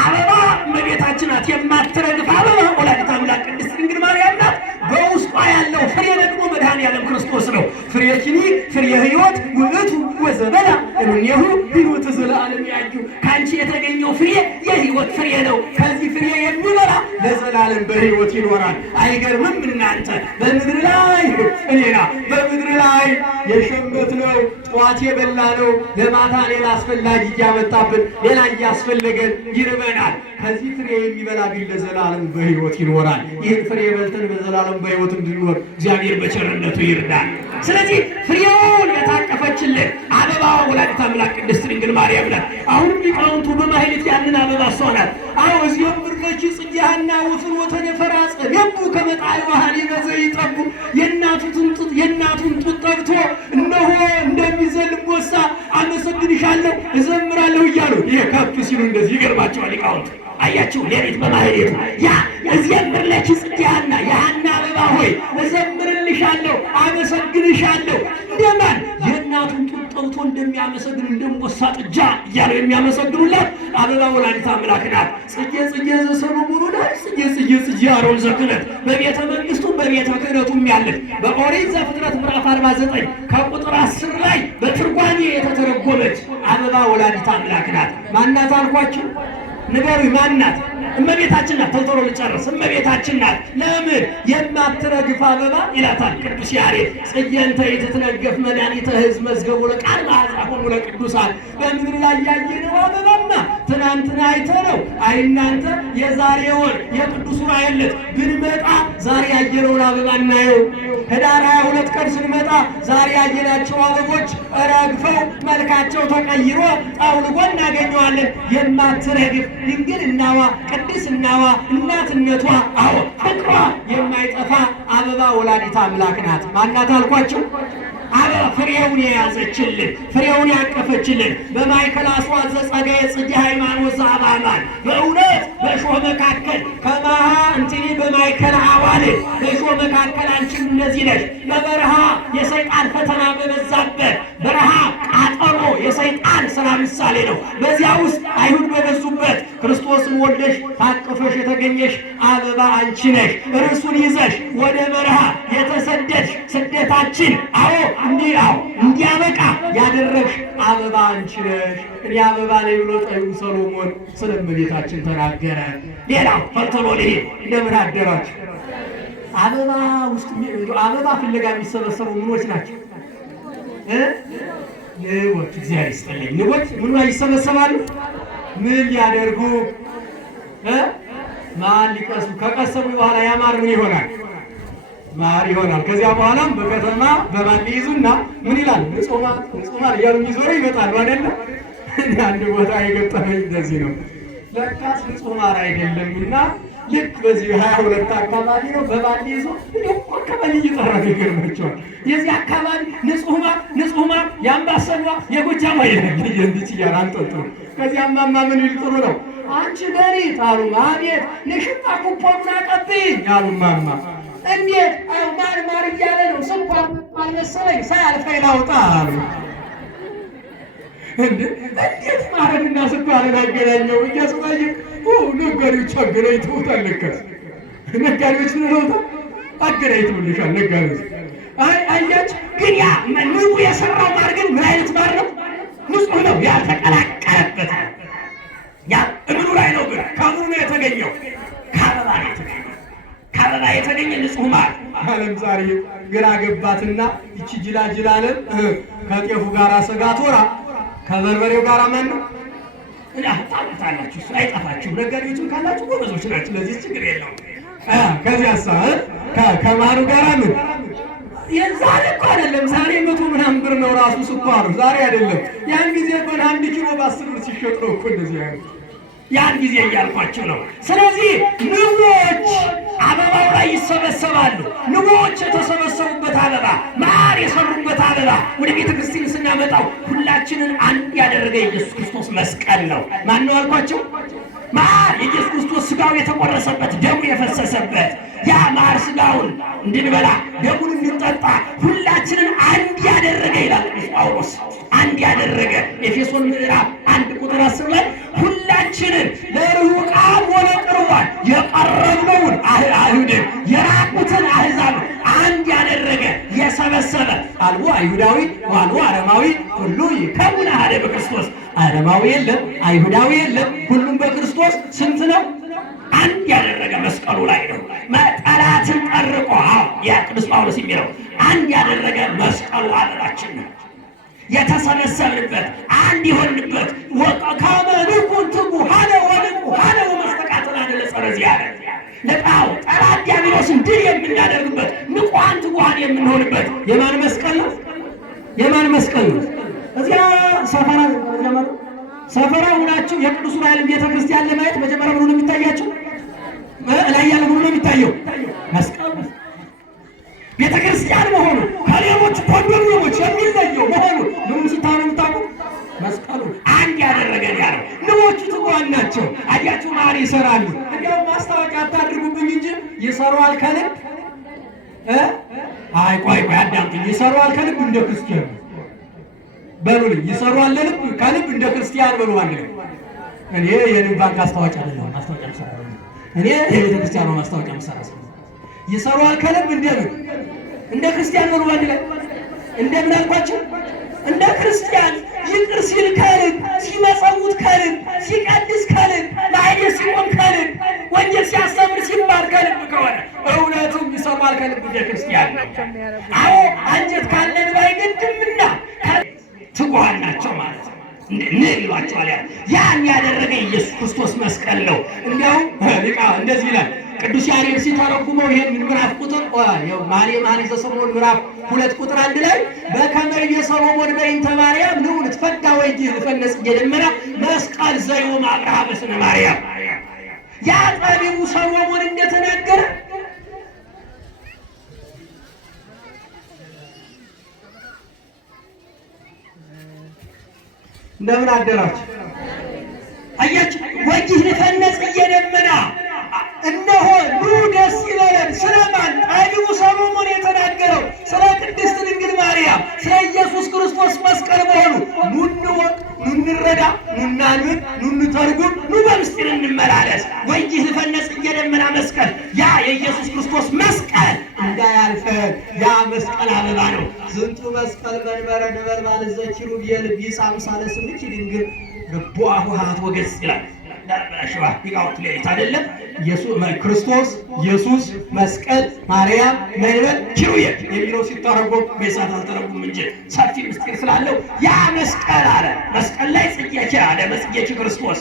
አበባ እመቤታችን ናት። የማትረግፍ አበባ ወላዲተ አምላክ ቅድስት ድንግል ማርያም ናት። በውስጧ ያለው ፍሬ ደግሞ መድኃኔዓለም ክርስቶስ ነው። ፍሬኪኒ ፍሬ ሕይወት ውእቱ ወዘበላ እምኔሁ ሕይወት ዘለዓለም ያዩ። ከአንቺ የተገኘው ፍሬ የሕይወት ፍሬ ነው። ከዚህ ፍሬ የሚበላ ለዘላለም በሕይወት ይኖራል። አይገርምም? እናንተ በምድር ላይ እኔና በምድር ላይ የሸመት ነው ጠዋት የበላ ነው ለማታ ሌላ አስፈላጊ እያመጣብን ሌላ እያስፈለገን ይርበናል። ከዚህ ፍሬ የሚበላ ግን ለዘላለም በሕይወት ይኖራል። ይህን ፍሬ በልተን በዘላለም በሕይወት እንድንኖር እግዚአብሔር በቸርነቱ ይርዳል። ስለዚህ ፍሬውን የታቀፈችልን አበባ ወላዲተ አምላክ ቅድስት ድንግል ማርያም ናት። አሁንም ሊቃውንቱ በማኅሌት ያንን አበባ እሷ ናት። አዎ እዚያም ብርለች ጽጌሃና ወፍኖተ ነፈራጽ የቡ ከመጣይ ባህል ይበዘ ይጠቡ የእናቱን ጡት ጠብቶ እነሆ እንደሚዘል ጎሳ አመሰግንሻለሁ እዘምራለሁ እያሉ ይሄ ከፍ ሲሉ እንደዚህ ይገርማቸዋል ሊቃውንቱ። አያችሁ ሌሊት በማኅሌቱ ያ እዘምርለኪ ጽጌሃና የሐና አበባ ሆይ እዘምርልሻለሁ አመሰግንሻለሁ እንደማን የእናቱን ጡት ጠብቶ እንደሚያመሰግን እንደምወሳ ጥጃ እያሉ የሚያመሰግኑላት አበባ ወላዲተ አምላክ ናት። ጽጌ ጽጌ ዘሰሎሞን ወዳጅ ጽጌ አሮን ዘክህነት በቤተ መንግስቱም በቤተ ክህነቱም ያለች በኦሪት ዘፍጥረት ምዕራፍ 49 ከቁጥር 10 ላይ በትርጓሜ የተተረጎመች አበባ ወላዲተ አምላክ ናት። ማናት አልኳችሁ? ንገሩ ማናት? እመቤታችን ናት። ቶሎ ልጨርስ። እመቤታችን ናት። ለምን የማትረግፍ አበባ ይላታል ቅዱስ ያሬድ። ጽጌንተ ይትትነገፍ መድኃኒተ ሕዝብ መዝገቡ ለቃል ማዕዛሆሙ ለቅዱሳን። በምድር ላይ ያየነው አበባማ ትናንትና አይተነው አይናንተ የዛሬ ወር የቅዱስ ዑራኤል ዕለት ብንመጣ ዛሬ ያየነውን አበባ እናየው። ህዳር 22 ቀን ስንመጣ ዛሬ ያየናቸው አበቦች ረግፈው መልካቸው ተቀይሮ ጠውልጎ እናገኘዋለን። የማትረግፍ ድንግልናዋ ቅድስናዋ እናትነቷ አዎ ፍቅሯ የማይጠፋ አበባ ወላዲተ አምላክ ናት። ማናት አልኳቸው? አበባ ፍሬውን የያዘችልን ፍሬውን ያቀፈችልን በማእከለ አስዋት ዘጸጋዬ ጽጌ ሃይማኖት ዘአብአማን በእውነት በእሾህ መካከል ከማሃ እንትኒ በማእከለ አዋልድ በእሾህ መካከል አንቺም እነዚህ ነሽ። በበረሃ የሰይጣን ፈተና በበዛበት በረሃ ቃጠሎ የሰይጣን ስራ ምሳሌ ነው። በዚያ ውስጥ አይሁድ በበዙበት ክርስቶስን ወልደሽ ታቅፈሽ የተገኘሽ አበባ አንቺ ነሽ። እርሱን ይዘሽ ወደ በረሃ የተሰደድሽ ስደታችን አዎ እንዲያበቃ ያደረግሽ አበባ አንቺ ነሽ። እኔ አበባ ነኝ ብሎ ጠቢቡ ሰሎሞን ስለ እመቤታችን ተናገረ። ሌላው ፈልተሎ ልሄድ እንደምን አደራችሁ። አበባ ውስጥ አበባ ፍለጋ የሚሰበሰቡ ምኖች ናቸው? ንቦች። እግዚአብሔር ይስጥልኝ። ንቦች ምን ላይ ይሰበሰባሉ? ምን ሊያደርጉ? ማር ሊቀስሙ። ከቀሰሙ በኋላ ያ ማር ምን ይሆናል? ማር ይሆናል። ከዚያ በኋላም በከተማ በማን ይዙና ምን ይላል? ንጹህ ማር እያሉ የሚዞሩ ይመጣሉ አይደለ? አንድ ቦታ የገጠመኝ እንደዚህ ነው። ለካስ ንጹህ ማር አይደለምና ልክ በዚህ 22 አካባቢ ነው በባል ይዞ አካባቢ እየጠራፍ ይገርማቸዋል። የዚህ አካባቢ ንጹህ ማር የአምባሰሏ የጎጃም አይደለም እንዲህ እያለ አንጠልጥሎ ከዚያም ማማ ምን ይል ጥሩ ነው አንቺ ገሪት አሉ። አቤት ንሽጣ ኩፖኑን አቀብኝ አሉ ማማ። እንዴት ማር እያለ ነው ስኳር መሰለኝ ሳያልፈኝ ላውጣ አሉ። እንዴት ማረግና ስኳርን አገናኘው እያስጠይቅ ነጋዴዎች አገናኝተውታል። ተውታለከስ ነጋዴዎች ነውታ አገናኝተውልሻል ነጋዴዎች። አያች ግን ያ ንጹህ የሰራው ማር ግን ምን አይነት ማር ነው? ንጹህ ነው ያልተቀላቀለበት። ያ እምኑ ላይ ነው ግን? ከምኑ ነው የተገኘው? ከአበባ ነው የተገኘው። ከአበባ የተገኘ ንጹህ ማር። ዓለም ዛሬ ግራ ገባትና ይቺ ጅላጅላለም ከጤፉ ጋር ሰጋቶራ ከበርበሬው ጋር ማን ነው ታላችሁ? እሱ አይጠፋችሁ። ነጋዴዎችም ካላችሁ ጎበዞች ናችሁ። ለዚህ ችግር የለውም። ከዚያሳ ከማሩ ጋር ምን የዛሬ እኮ አይደለም። ዛሬ 100 ምናምን ብር ነው ራሱ ስኳሩ። ዛሬ አይደለም። ያን ጊዜ ግን 1 ኪሎ በ10 ብር ሲሸጥ ነው እኮ እንደዚህ ያለው። ያን ጊዜ እያልኳቸው ነው። ስለዚህ ንቦች አበባው ላይ ይሰበሰባሉ። ንቦች የተሰበሰቡበት አበባ ማር የሰሩበት አበባ ወደ ቤተ ክርስቲያን ስናመጣው ሁላችንን አንድ ያደረገ የኢየሱስ ክርስቶስ መስቀል ነው። ማን ነው አልኳቸው? ማር የኢየሱስ ክርስቶስ ስጋው የተቆረሰበት ደሙ የፈሰሰበት ያ ማር ሥጋውን እንድንበላ ደሙን እንድንጠጣ ሁላችንን አንድ ያደረገ ይላል ቅዱስ ጳውሎስ። አንድ ያደረገ ኤፌሶን ምዕራፍ 1:10 ላይ ሁላችንን ለርሑቃን ወለቅርባን የቀረብነውን አይሁድን የራቁትን አሕዛብ አንድ ያደረገ የሰበሰበ አልቦ አይሁዳዊ ወአልቦ አረማዊ ሁሉ ይከውን አሐደ በክርስቶስ። አረማዊ የለም፣ አይሁዳዊ የለም፣ ሁሉም በክርስቶስ ስንት ነው? አንድ ያደረገ መስቀሉ ላይ ነው። ጠላትን ጠርቆ ያ ቅዱስ ጳውሎስ የሚለው አንድ ያደረገ መስቀሉ አለላችን ነው። የተሰበሰብንበት አንድ የሆንበት ወቀካመ ንኩን ትጉሃነ ወንቁሃነ ወመስተቃተል አደለ ጸረዚህ ያለ ለጣው ጠላት ዲያብሎስን ድል የምናደርግበት ንቁሃን ትጉሃን የምንሆንበት የማን መስቀል ነው? የማን መስቀል ነው? እዚያ ሰፈራ ሁናችሁ የቅዱስ ዑራኤልን ቤተክርስቲያን ለማየት መጀመሪያ ብሎ ነው የሚታያችሁ። ላይ ያለ ብሎ ነው የሚታየው መስቀሉ። ቤተክርስቲያን መሆኑ ከሌሎች ኮንዶሚኒየሞች የሚለየው መሆኑ ምን ሲታኑ የምታውቁ መስቀሉ አንድ ያደረገን ያለው ንቦቹ ትጓን ናቸው። አያችሁ ማር ይሰራሉ። እንዲያውም ማስታወቂያ አታድርጉብኝ እንጂ ይሰሩዋል ከልብ። አይ ቆይ አዳምጡኝ። ይሰሩዋል ከልብ እንደ ክርስቲያን በሉልኝ። ይሰሩዋል ከልብ እንደ ክርስቲያን በሉ። አንድ ላይ እኔ የንብ ባንክ ማስታወቂያ አይደለም ማስታወቂያ ምሰራ እኔ የቤተክርስቲያኑ ማስታወቂያ ምሰራ ይሰሩዋል ከልብ እንደ ክርስቲያን በሉ። አንድ ላይ እንደምን አልኳችሁ? እንደ ክርስቲያን ይቅር ሲል ከልብ፣ ሲመጸውት ከልብ፣ ሲቀድስ ከልብ፣ ለአይነ ሲቆም ከልብ፣ ወንጌል ሲያስተምር ሲማር ከልብ ከሆነ እውነቱም ይሰሩዋል ከልብ እንደ ክርስቲያን ነው። አዎ አንጀት ካለን ባይገድምና ትጉሃን ናቸው ማለት ነው። ይሏቸዋል። ያን ያደረገ ኢየሱስ ክርስቶስ መስቀል ነው። እንዲያውም እንደዚህ ይላል ቅዱስ ያሬድ ሲተረጉመው ይሄን ምዕራፍ ቁጥር መኃልየ ዘሰሎሞን ምዕራፍ 2:1 ላይ በከመ የሰሎሞን በእንተ ማርያም ንዑ ትፈዳ ወይዲህ ልፈነጽ እየደመና መስቀል ዘዮም አብርሃ በስነ ማርያም። ያ ጠቢቡ ሰሎሞን እንደተናገረ እንደምን አደራችሁ? አያችሁ ወይዲህ ልፈነጽ እየደመና እነሆ ኑ ደስ ይበለን። ስለማን? ጠቢቡ ሰሎሞን የተናገረው ስለ ቅድስት ድንግል ማርያም ስለ ኢየሱስ ክርስቶስ መስቀል መሆኑ ኑ እንወቅ፣ ኑ እንረዳ፣ ኑ እናንብብ፣ ኑ እንተርጉም፣ ኑ በምስጢር እንመላለስ። ወይዲህ ልፈነጽ እየደመና መስቀል ያ የኢየሱስ ክርስቶስ መስቀል እንዳያልፈን ያ መስቀል አበባ ነው። ዝንቱ መስቀል መንበረ ነበልባል ዘኪሩቤል ቢጽ አምሳለ ስምኪ ድንግል ልቦ አሁሃት ወገጽ ይላል ዳርበሽባ ሊቃውንት ሌሊት አይደለም ክርስቶስ ኢየሱስ መስቀል ማርያም መንበር ኪሩቤል የሚለው ሲተረጎም በሳት አልተረጉም እንጂ ሰፊ ምስጢር ስላለው ያ መስቀል አለ። መስቀል ላይ ጽጌኪ አለ መስጌኪ ክርስቶስ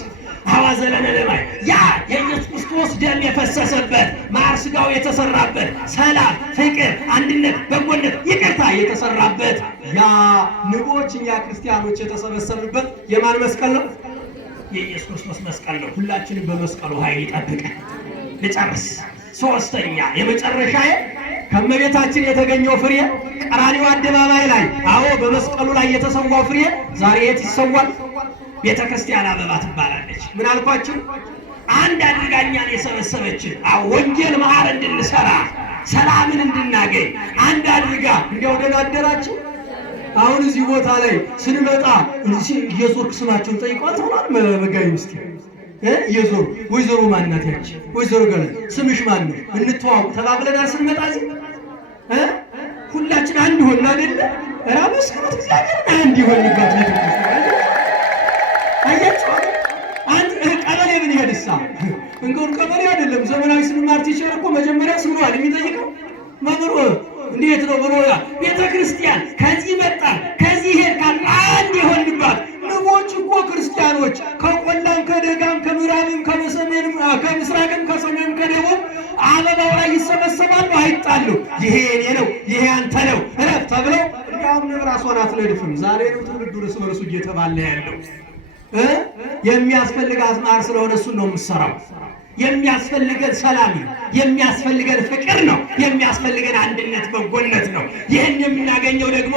ሐዋዘለነ ለማይ ያ የኢየሱስ ክርስቶስ ደም የፈሰሰበት ማር ሥጋው የተሰራበት ሰላም፣ ፍቅር፣ አንድነት፣ በጎነት፣ ይቅርታ የተሰራበት ያ ንቦች እኛ ክርስቲያኖች የተሰበሰብንበት የማን መስቀል ነው? የኢየሱስ ክርስቶስ መስቀል ነው። ሁላችንም በመስቀሉ ኃይል ይጠብቀን። ልጨርስ። ሶስተኛ የመጨረሻ ከእመቤታችን የተገኘው ፍሬ ቀራንዮ አደባባይ ላይ በመስቀሉ ላይ የተሰዋው ፍሬ ዛሬ የት ይሰዋል? ቤተ ክርስቲያን አበባ ትባላለች። ምን አልኳችሁ? አንድ አድርጋኛን የሰበሰበችን ወንጌል መዓር እንድንሰራ ሰላምን እንድናገኝ አንድ አድርጋ እንዲያው ደህና አደራችሁ። አሁን እዚህ ቦታ ላይ ስንመጣ እየዞርክ ስማቸውን ጠይቋት ሆኗል። መጋቢ ምስቲ እየዞሩ ወይዘሮ ማናት ያች ወይዘሮ ገለ ስምሽ ማን ነው እንተዋወቅ ተባብለናል። ስንመጣ እዚህ ሁላችን አንድ ሆና አይደለ ራመስከት እግዚአብሔር አንድ ይሆንባት ነው። አያችሁ አንድ ቀበሌ ምን ይሄድሳ እንግዲህ ቀበሌ አይደለም ዘመናዊ ስንማር ቲቸር እኮ መጀመሪያ ስሟን የሚጠይቀው መምሩ እንዴት ነው ብሎ ቤተ ክርስቲያን ከዚህ መጣ ከዚህ ሄድካል አንድ ይሆንባት። ንቦች እኮ ክርስቲያኖች ከቆላም ከደጋም ከምዕራብም ከሰሜንም ከምስራቅም ከሰሜንም ከደቡብ አበባው ላይ ይሰበሰባሉ፣ አይጣሉ። ይሄ የኔ ነው ይሄ አንተ ነው እረፍ ተብለው እንዲያውም ንብ ራሷን አትነድፍም። ዛሬ ነው ትውልዱ እርስ በርሱ እየተባለ ያለው። የሚያስፈልጋት ማር ስለሆነ እሱን ነው የምትሰራው። የሚያስፈልገን ሰላም ነው፣ የሚያስፈልገን ፍቅር ነው፣ የሚያስፈልገን አንድነት በጎነት ነው። ይህን የምናገኘው ደግሞ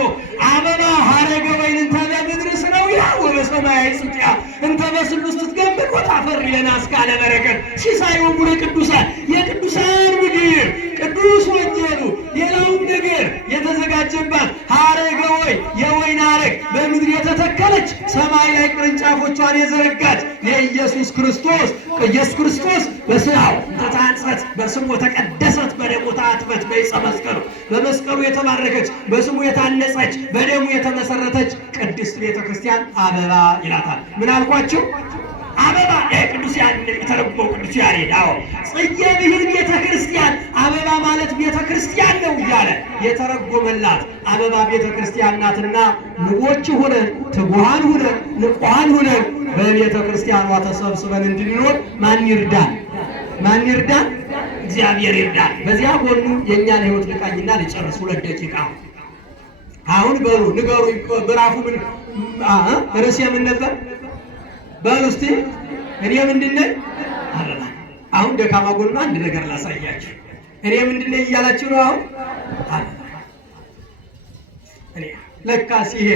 አበባ ሀረገ ወይንን ተዘብ ምድር ስነውያ ወበሰማይ ጽጥያ እንተ በስሉስ ትትገምር ወታፈር ይለና እስካለ በረከት ሲሳዮሙ ለቅዱሳን የቅዱሳን ምግብ ቅዱስ ወንጌሉ ሌላውም ነገር የተዘጋጀባት ሐረገ ወይ የወይን ሐረግ በምድር የተተከለች ሰማይ ላይ ቅርንጫፎቿን የዘረጋች የኢየሱስ ክርስቶስ በስራው ተታንጸት በስሙ ተቀደሰት በደሙ ታጥበት በዕፀ መስቀሉ በመስቀሉ የተባረከች በስሙ የታነጸች በደሙ የተመሰረተች ቅድስት ቤተክርስቲያን አበባ ይላታል። ምን አልኳችሁ? አበባ ቅዱስ ያሬድ የተረጎመው ቅዱስ ያሬድ ጽጌ ብሂል ቤተክርስቲያን አበባ ማለት ቤተክርስቲያን ነው እያለ የተረጎመላት አበባ ቤተክርስቲያን ናትና ንቆች ሁነን ትጉሃን ሁነን ንቁሃን ሁነን በቤተክርስቲያኗ ተሰብስበን እንድንኖር ማን ይርዳን? ማን ይርዳን? እግዚአብሔር ይርዳን። በዚያ ጎኑ የእኛን ሕይወት ልቃኝና ልጨርስ 2 ደቂቃ። አሁን በሉ ንገሩ። ምዕራፉ ምን ርዕሴ ምን ነበር? በሉ እስቲ እኔ ምንድን ነኝ? አበባ። አሁን ደካማ ጎኑን አንድ ነገር ላሳያችሁ። እኔ ምንድን ነኝ እያላችሁ ነው? አሁን አበባ። እኔ ለካስ ይሄ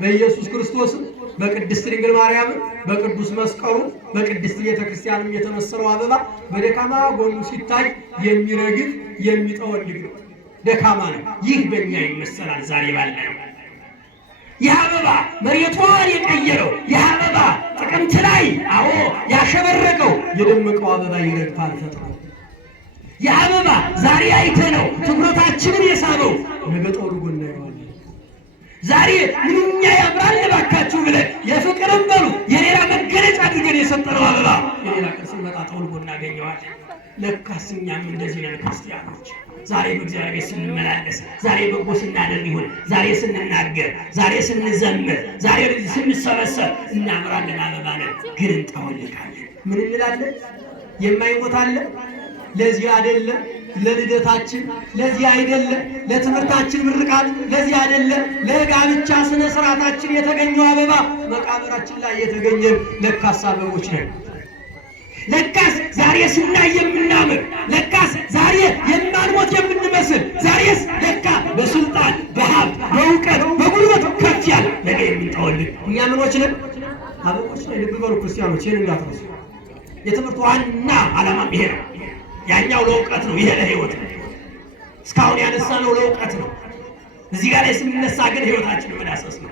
በኢየሱስ ክርስቶስ በቅድስት ድንግል ማርያም በቅዱስ መስቀሉ በቅድስት ቤተክርስቲያንም የተመሰለው አበባ በደካማ ጎኑ ሲታይ የሚረግፍ የሚጠወልግ ነው። ደካማ ነው። ይህ በእኛ ይመሰላል ዛሬ ባለነው። ይህ አበባ መሬቷን የቀየረው ይህ አበባ ጥቅምት ላይ ያሸበረቀው የደመቀው አበባ ይረግፋል ፈጥሮ። ይህ አበባ ዛሬ አይተነው ትኩረታችንን የሳበው ነገ ጠውልጎ እናየዋለን። ዛሬ ምንኛ ያምራል እባካችሁ ብለን የፍቅርን በሉ የሌላ መገለጫ አድርገን የሰጠነው አበባ የሌላ ቀን ሲመጣ ጠውልጎ እናገኘዋለን። ለካስ እኛም እንደዚህ ነን ክርስቲያኖች። ዛሬ በእግዚአብሔር ቤት ስንመላለስ፣ ዛሬ በጎ ስናደርግ ይሁን፣ ዛሬ ስንናገር፣ ዛሬ ስንዘምር፣ ዛሬ ስንሰበሰብ እናምራለን፣ አበባ ነን። ግን እንጠወልጋለን። ምን እንላለን? የማይሞት አለ። ለዚህ አይደለም ለልደታችን፣ ለዚህ አይደለም ለትምህርታችን ምርቃት፣ ለዚህ አይደለም ለጋብቻ ስነ ስርዓታችን የተገኘው አበባ መቃብራችን ላይ የተገኘን ለካስ አበቦች ነን። ለካስ ዛሬ ስናይ የምናምር፣ ለካስ ዛሬ የማንሞት የምንመስል፣ ዛሬስ ለካ በስልጣን በሀብት በእውቀት በጉልበት ከፍ ያለ ነገ የምንጠወልግ እኛ ምኖች ነን? አበቦች ነን። ልብ በሉ ክርስቲያኖች፣ ይህን እንዳትረሱ። የትምህርቱ ዋና ዓላማም ይሄ ነው። ያኛው ለእውቀት ነው፣ ይሄ ለህይወት ነው። እስካሁን ያነሳነው ለእውቀት ነው። እዚህ ጋር ላይ ስንነሳ ግን ህይወታችንን መዳሰስ ነው።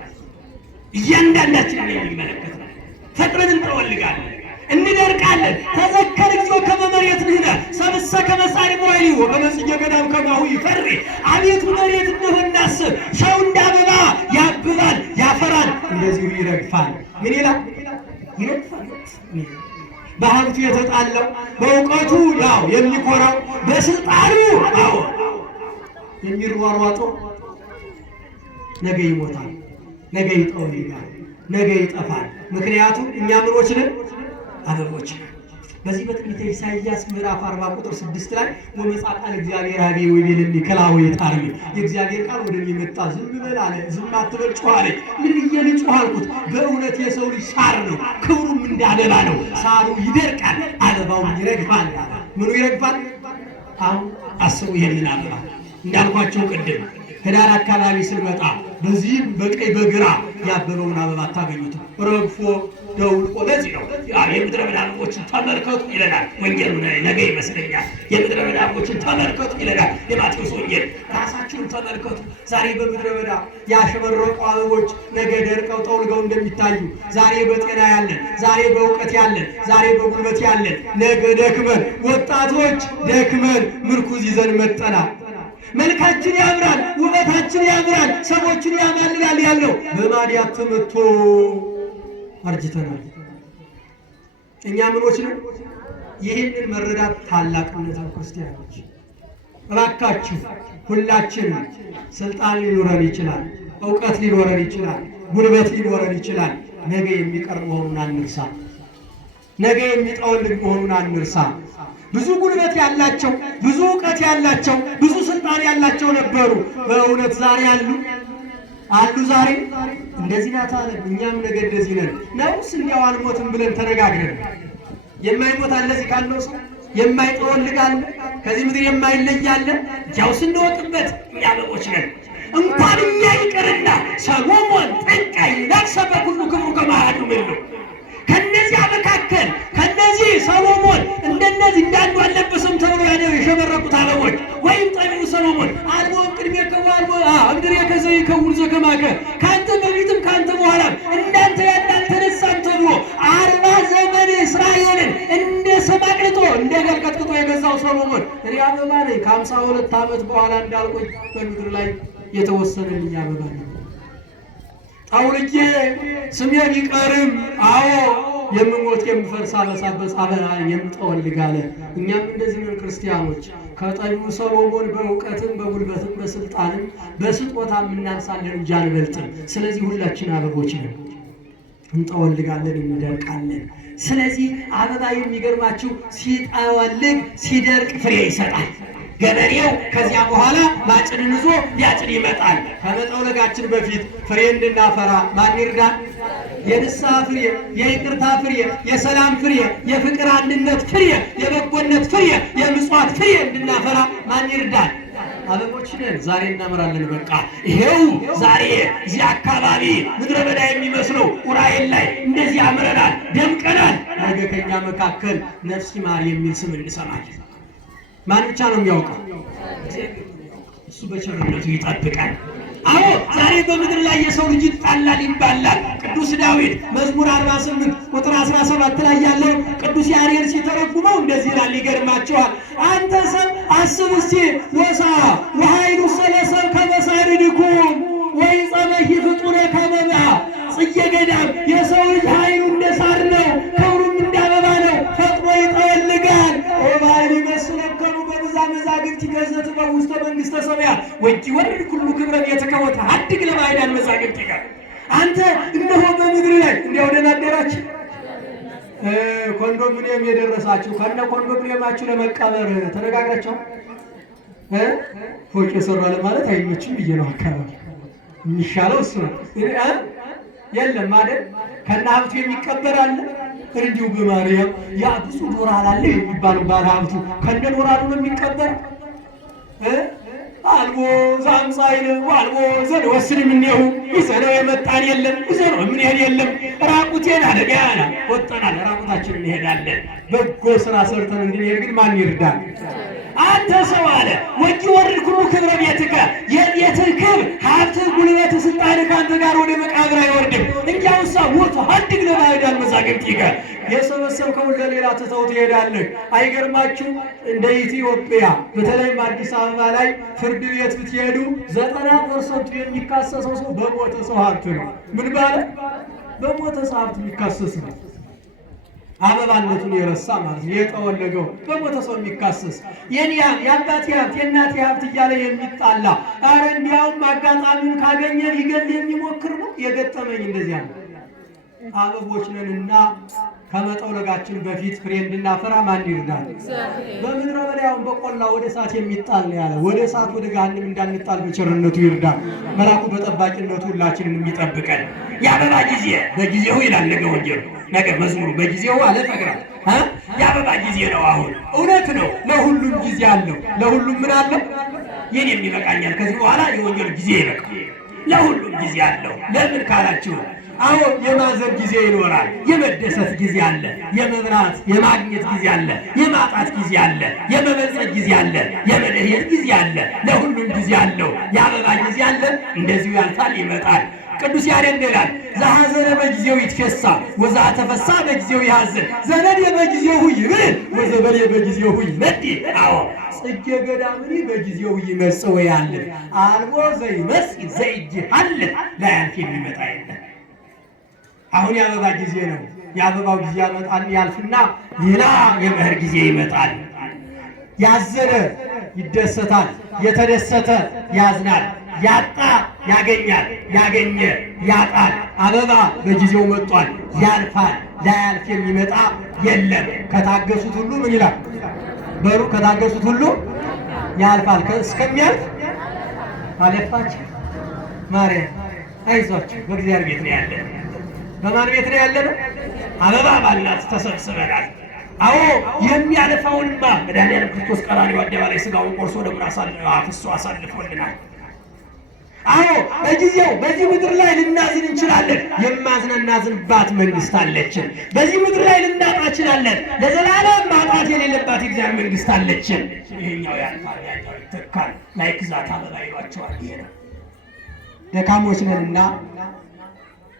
እያንዳንዳችንን የሚመለከት ነው። ፈጥረን እንጠወልጋለን፣ እንደርቃለን። ተዘከር እግዚኦ ከመ መሬት ንሕነ ሰብእሰ ከመ ጻዕር ሞይሊ ወከመ ጽጌ ገዳም ከማሁ ይፈሪ። አቤቱ መሬት እንደሆነ እናስብ። ሰው እንደ አበባ ያብባል ያፈራል፣ እንደዚሁ ይረግፋል። ምን ይላል? ይረግፋል። በሀብቱ የተጣለው በእውቀቱ የሚኮራው በስልጣኑ የሚሯሯጠው ነገ ይሞታል፣ ነገ ይጠወልጋል፣ ነገ ይጠፋል። ምክንያቱም እኛ ምኖች ነን? አበቦች። በዚህ በትንቢተ ኢሳይያስ ምዕራፍ 40 ቁጥር 6 ላይ ወመጽአ ቃል እግዚአብሔር ኀቤ ወይቤልኒ ከላዌ ታርሚ። የእግዚአብሔር ቃል ወደ እኔ መጣ፣ ዝም በል አለ። ዝም አትበል ጮህ አለ። ምን ብዬ ልጮህ አልኩት? በእውነት የሰው ልጅ ሳር ነው፣ ክብሩም እንደ አበባ ነው። ሳሩ ይደርቃል፣ አበባውም ይረግፋል። ምኑ ይረግፋል? አሁን አስቡ ይሄንን አበባ እንዳልኳቸው ቅድም ህዳር አካባቢ ስንመጣ በዚህም በቀኝ በግራ ያበበውን አበባ አታገኙትም። ረግፎ ደውልቆ ለዚህ ነው የምድረ በዳ አበቦችን ተመልከቱ ይለናል ወንጌሉ። ነገ ይመስለኛል የምድረ በዳ አበቦችን ተመልከቱ ይለናል የማቴዎስ ወንጌል። ራሳችሁን ተመልከቱ። ዛሬ በምድረ በዳ ያሸበረቁ አበቦች ነገ ደርቀው ጠውልገው እንደሚታዩ፣ ዛሬ በጤና ያለን፣ ዛሬ በእውቀት ያለን፣ ዛሬ በጉልበት ያለን፣ ነገ ደክመን ወጣቶች ደክመን ምርኩዝ ይዘን መጠናል። መልካችን ያምራል፣ ውበታችን ያምራል፣ ሰዎችን ያማልላል ያለው በማዲያት ተመቶ አርጅተናል። እኛ ምኖች ነው? ይህንን መረዳት ታላቅነት ነው። ክርስቲያኖች እባካችሁ ሁላችን ስልጣን ሊኖረን ይችላል፣ እውቀት ሊኖረን ይችላል፣ ጉልበት ሊኖረን ይችላል። ነገ የሚቀር መሆኑን አንርሳ። ነገ የሚጠወልግ መሆኑን አንርሳ። ብዙ ጉልበት ያላቸው፣ ብዙ እውቀት ያላቸው፣ ብዙ ስልጣን ያላቸው ነበሩ። በእውነት ዛሬ አሉ ዛሬ እንደዚህ ናት አለ። እኛም ነገ እንደዚህ ነን። ነውስ እንዲያው አንሞትም ብለን ተነጋግረን የማይሞት አለ እዚህ ካለው ሰው የማይጠወልግ አለ፣ ከዚህ ምድር የማይለይ አለ። ያው ስንወጥበት እኛ አበቦች ነን። እንኳን እኛ ይቅርና ሰሎሞን ጥቀ ይነግሰ በኩሉ ክብሩ ከማሃዱ ምሉ ከነዚያ መካከል ከነዚህ ሰሎሞን እንደነዚህ እንዳንዱ አልለበሰም ተብሎ ያለው የሸበረቁት አበቦች ወይም ጠቢቡ ሰሎሞን አልቦ ቅድሜ ከዋልቦ አምድር የከዘ ይከውር ዘከማከ ካንተ በፊትም ካንተ በኋላም እንዳንተ ያለ አልተነሳም ተብሎ 40 ዘመን እስራኤልን እንደ ሰም አቅልጦ እንደ ገል ቀጥቅጦ የገዛው ሰሎሞን እኔ አበባ ነኝ ከ52 ዓመት በኋላ እንዳልቆይ በምድር ላይ የተወሰነልኝ አበባ ነኝ። ጣውልጄ ስሜ ቢቀርም አዎ የምሞት የምፈርስ አበሳበስ አበባ የምጠወልግ አለ። እኛም እንደዚህ ነን ክርስቲያኖች። ከጠቢቡ ሰሎሞን በእውቀትም በጉልበትም በስልጣንም በስጦታም እናንሳለን እንጂ አንበልጥም። ስለዚህ ሁላችን አበቦች ነን፣ እንጠወልጋለን፣ እንደርቃለን። ስለዚህ አበባ የሚገርማችሁ ሲጠወልግ ሲደርቅ ፍሬ ይሰጣል። ገበሬው ከዚያ በኋላ ማጭድን ይዞ ሊያጭድ ይመጣል። ከመጠውለጋችን በፊት ፍሬ እንድናፈራ ማን ይርዳን? የንስሐ ፍሬ፣ የይቅርታ ፍሬ፣ የሰላም ፍሬ፣ የፍቅር አንድነት ፍሬ፣ የበጎነት ፍሬ፣ የምጽዋት ፍሬ እንድናፈራ ማን ይርዳን? አበቦች ነን። ዛሬ እናምራለን። በቃ ይሄው ዛሬ እዚህ አካባቢ ምድረ በዳ የሚመስለው ኡራኤል ላይ እንደዚህ አምረናል፣ ደምቀናል። ነገ ከኛ መካከል ነፍስ ይማር የሚል ስም እንሰማለን። ማን ብቻ ነው የሚያውቀው? እሱ በቸርነቱ ይጠብቃል። አዎ ዛሬ በምድር ላይ የሰው ልጅ ይጣላል፣ ይባላል። ቅዱስ ዳዊት መዝሙር 48 ቁጥር 17 ላይ ያለው ቅዱስ ያሬድ ሲተረጉመው እንደዚህ ይላል። ይገርማቸዋል። አንተ ሰብ አስብ እስቲ ወሳ ወኃይሉ ሰለሰብ ከመሳርድኩም ወይ ጸመሂ ፍጡረ ከመባ ጽጌ ገዳም የሰው ልጅ ኃይሉ እንደ ሳር ነው፣ ክብሩም እንደ አበባ ነው። ፈጥኖ ይጠወልጋል። ኦባይል ይመስለከሙ በብዛ መዛግብት ይገዘት በውስተ መንግስተ ሰማያት ወጂ ወርድ ኩሉ ክብረ የተከወተ አድግ ለባይዳን መዛግብት ይጋር አንተ እነሆ በምድር ላይ እንዲያው ደህና አደራችሁ። ኮንዶሚኒየም የደረሳችሁ ከነ ኮንዶሚኒየማችሁ ለመቀበር ተነጋግራችሁ ፎቅ የሰራለ ማለት አይመችም ብዬ ነው። አካባቢ የሚሻለው እሱ ነው። የለም ማለት ከነ ሀብቱ የሚቀበር አለ። እንዲሁ በማርያም ያ ብዙ ዶላር አለ የሚባለው ባለ ሀብቱ ከነ ዶላሩ ነው የሚቀበር። አልቦ ዛምሳይነ አልቦ ዘን ወስድ ምንየው ይዘነው የመጣን የለም ይዘነው ምን ይሄድ የለም። ራቁቴን አደጋና ወጣናል፣ ራቁታችንን እንሄዳለን። በጎ ስራ ሰርተን እንድንሄድ ግን ማን ይርዳል? አንተ ሰው አለ ወጂ ወርድ ኩሉ ክብረ ቤትከ የቤትህ ክብር ሀብትህ ጉልበትህ ስልጣንህ ከአንተ ጋር ወደ መቃብር አይወርድም። እንጃውሳ ሞቶ አድግ ለባይዳን መዛግብት ይቀር የሰበሰብከውን ለሌላ ትተው ትሄዳለህ። አይገርማችሁም? እንደ ኢትዮጵያ በተለይም አዲስ አበባ ላይ ፍርድ ቤት ብትሄዱ 90% የሚካሰሰው ሰው በሞተ ሰው ሀብት ነው። ምን ባለ በሞተ ሰው ሀብት የሚካሰስ ነው። አበባነቱን የረሳ ማለት ነው። የጠወለገው በሞተ ሰው የሚካሰስ የአባቴ ሀብት የእናቴ ሀብት እያለ የሚጣላ አረ እንዲያውም አጋጣሚውን ካገኘ ሊገል የሚሞክር ነው። የገጠመኝ እንደዚያ ነው። አበቦች ነንና ከመጠውለጋችን በፊት ፍሬ እንድናፈራ ማን ይርዳል? በምድረ በዳውን በቆላ ወደ እሳት የሚጣል ነው ያለ። ወደ እሳት ወደ ገሃነም እንዳንጣል በቸርነቱ ይርዳል። መልአኩ በጠባቂነቱ ሁላችንን የሚጠብቀን። የአበባ ጊዜ በጊዜው ይላል ነገ ወንጌሉ፣ ነገ መዝሙሩ በጊዜው አለ ፈግራ የአበባ ጊዜ ነው። አሁን እውነት ነው። ለሁሉም ጊዜ አለው። ለሁሉም ምን አለው? ይህን የሚበቃኛል። ከዚህ በኋላ የወንጌሉ ጊዜ ይበቃል። ለሁሉም ጊዜ አለው። ለምን ካላችሁ አዎ የማዘን ጊዜ ይኖራል። የመደሰት ጊዜ አለ። የመብራት የማግኘት ጊዜ አለ። የማጣት ጊዜ አለ። የመበልጸግ ጊዜ አለ። የመደሄት ጊዜ አለ። ለሁሉም ጊዜ አለው። የአበባ ጊዜ አለ። እንደዚሁ ያልፋል፣ ይመጣል። ቅዱስ ያሬድ ይላል ዘሐዘነ በጊዜው ይትፌሳ ወዘአተፈሳ በጊዜው ያሐዝን ዘመድ በጊዜው ይብል ወዘበል በጊዜው ይነድ። አዎ ጽጌ ገዳምኒ በጊዜው ይመጽእ ያለ አልቦ ዘይመጽእ ዘይጅሐልፍ ላያልፍ የሚመጣ የለም። አሁን የአበባ ጊዜ ነው። የአበባው ጊዜ ያመጣል ያልፍና ሌላ የመኸር ጊዜ ይመጣል። ያዘነ ይደሰታል፣ የተደሰተ ያዝናል፣ ያጣ ያገኛል፣ ያገኘ ያጣል። አበባ በጊዜው መጥቷል፣ ያልፋል። ላያልፍ የሚመጣ የለም። ከታገሱት ሁሉ ምን ይላል? በሩ ከታገሱት ሁሉ ያልፋል። እስከሚያልፍ አለፋችሁ ማርያም አይዟችሁ፣ በእግዚአብሔር ቤት ነው ያለ። በማን ቤት ነው ያለነው? አበባ ባልናት ተሰብስበናል። አዎ የሚያልፈውንማ መድኃኒዓለም ክርስቶስ ቀራንዮ አደባባይ ሥጋውን ቆርሶ ደሙን አፍሶ አሳልፎልናል። አዎ በጊዜው በዚህ ምድር ላይ ልናዝን እንችላለን። የማዝናናዝንባት መንግስት አለችን። በዚህ ምድር ላይ ልናጣ እንችላለን። ለዘላለም ማጣት የሌለባት የእግዚአብሔር መንግስት አለችን። ይሄኛው ያልፋል፣ ያኛው ይተካል። ላይ ግዛት አበባ ይሏቸዋል። ይሄ ነው ደካሞች ነንና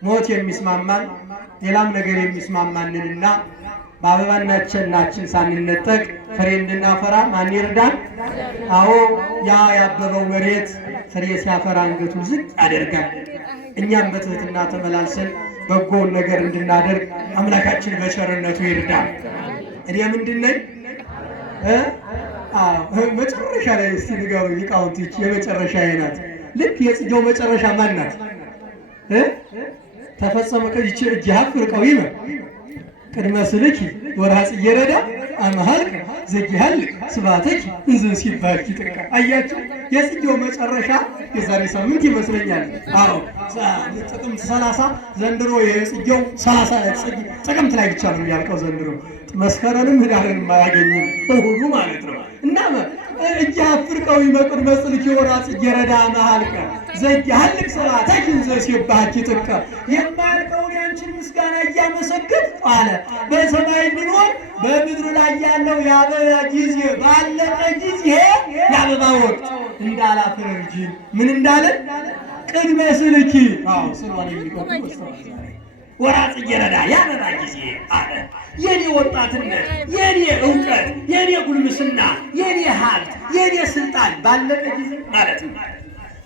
ሞት የሚስማማን ሌላም ነገር የሚስማማንንና በአበባናችን ሳንነጠቅ ፍሬ እንድናፈራ ማን ይርዳን? አዎ ያ ያበበው መሬት ፍሬ ሲያፈራ አንገቱን ዝቅ ያደርጋል። እኛም በትህትና ተመላልሰን በጎውን ነገር እንድናደርግ አምላካችን በቸርነቱ ይርዳን። እኔ ምንድን ነኝ? መጨረሻ ላይ እስቲ ንገሩ ሊቃውንቶች፣ የመጨረሻ ናት። ልክ የጽጌው መጨረሻ ማን ናት? ተፈጸመ ከይች እጅሃፍ ርቀዊመ ቅድመ ስልኪ ወርሃ ጽጌረዳ አመሃልከ ዘጊሃልክ ስብሐተኪ እንዘ ሲባል ይጥቃ። አያችሁ የጽጌው መጨረሻ የዛሬ ሳምንት ይመስለኛል። አዎ ጥቅምት 30 ዘንድሮ የጽጌው 30 ጥቅምት ላይ ብቻ ነው የሚያልቀው ዘንድሮ። መስከረንም ህዳርንም አያገኝም ሁሉ ማለት ነው። እና እጅሃፍ ርቀዊመ ቅድመ ስልኪ ወርሃ ጽጌረዳ አመሃልከ ዘጊሃልክ ስብሐተኪ እንዘ ሲባል ይጥቃ። የማያልቀውን ያንቺን ምስጋና እያመሰገን አለ በሰማይ ብንሆን በምድር ላይ ያለው የአበባ ጊዜ ባለቀ ጊዜ የአበባ ወቅት እንዳላፈረ እንጂ ምን እንዳለ ቅድመ ስልኪ ስሯን የሚቆጡ ወርሃ ጽጌረዳ የአበባ ጊዜ አለ። የኔ ወጣትነት፣ የኔ እውቀት፣ የኔ ጉልምስና፣ የኔ ሀብት፣ የኔ ስልጣን ባለቀ ጊዜ ማለት ነው።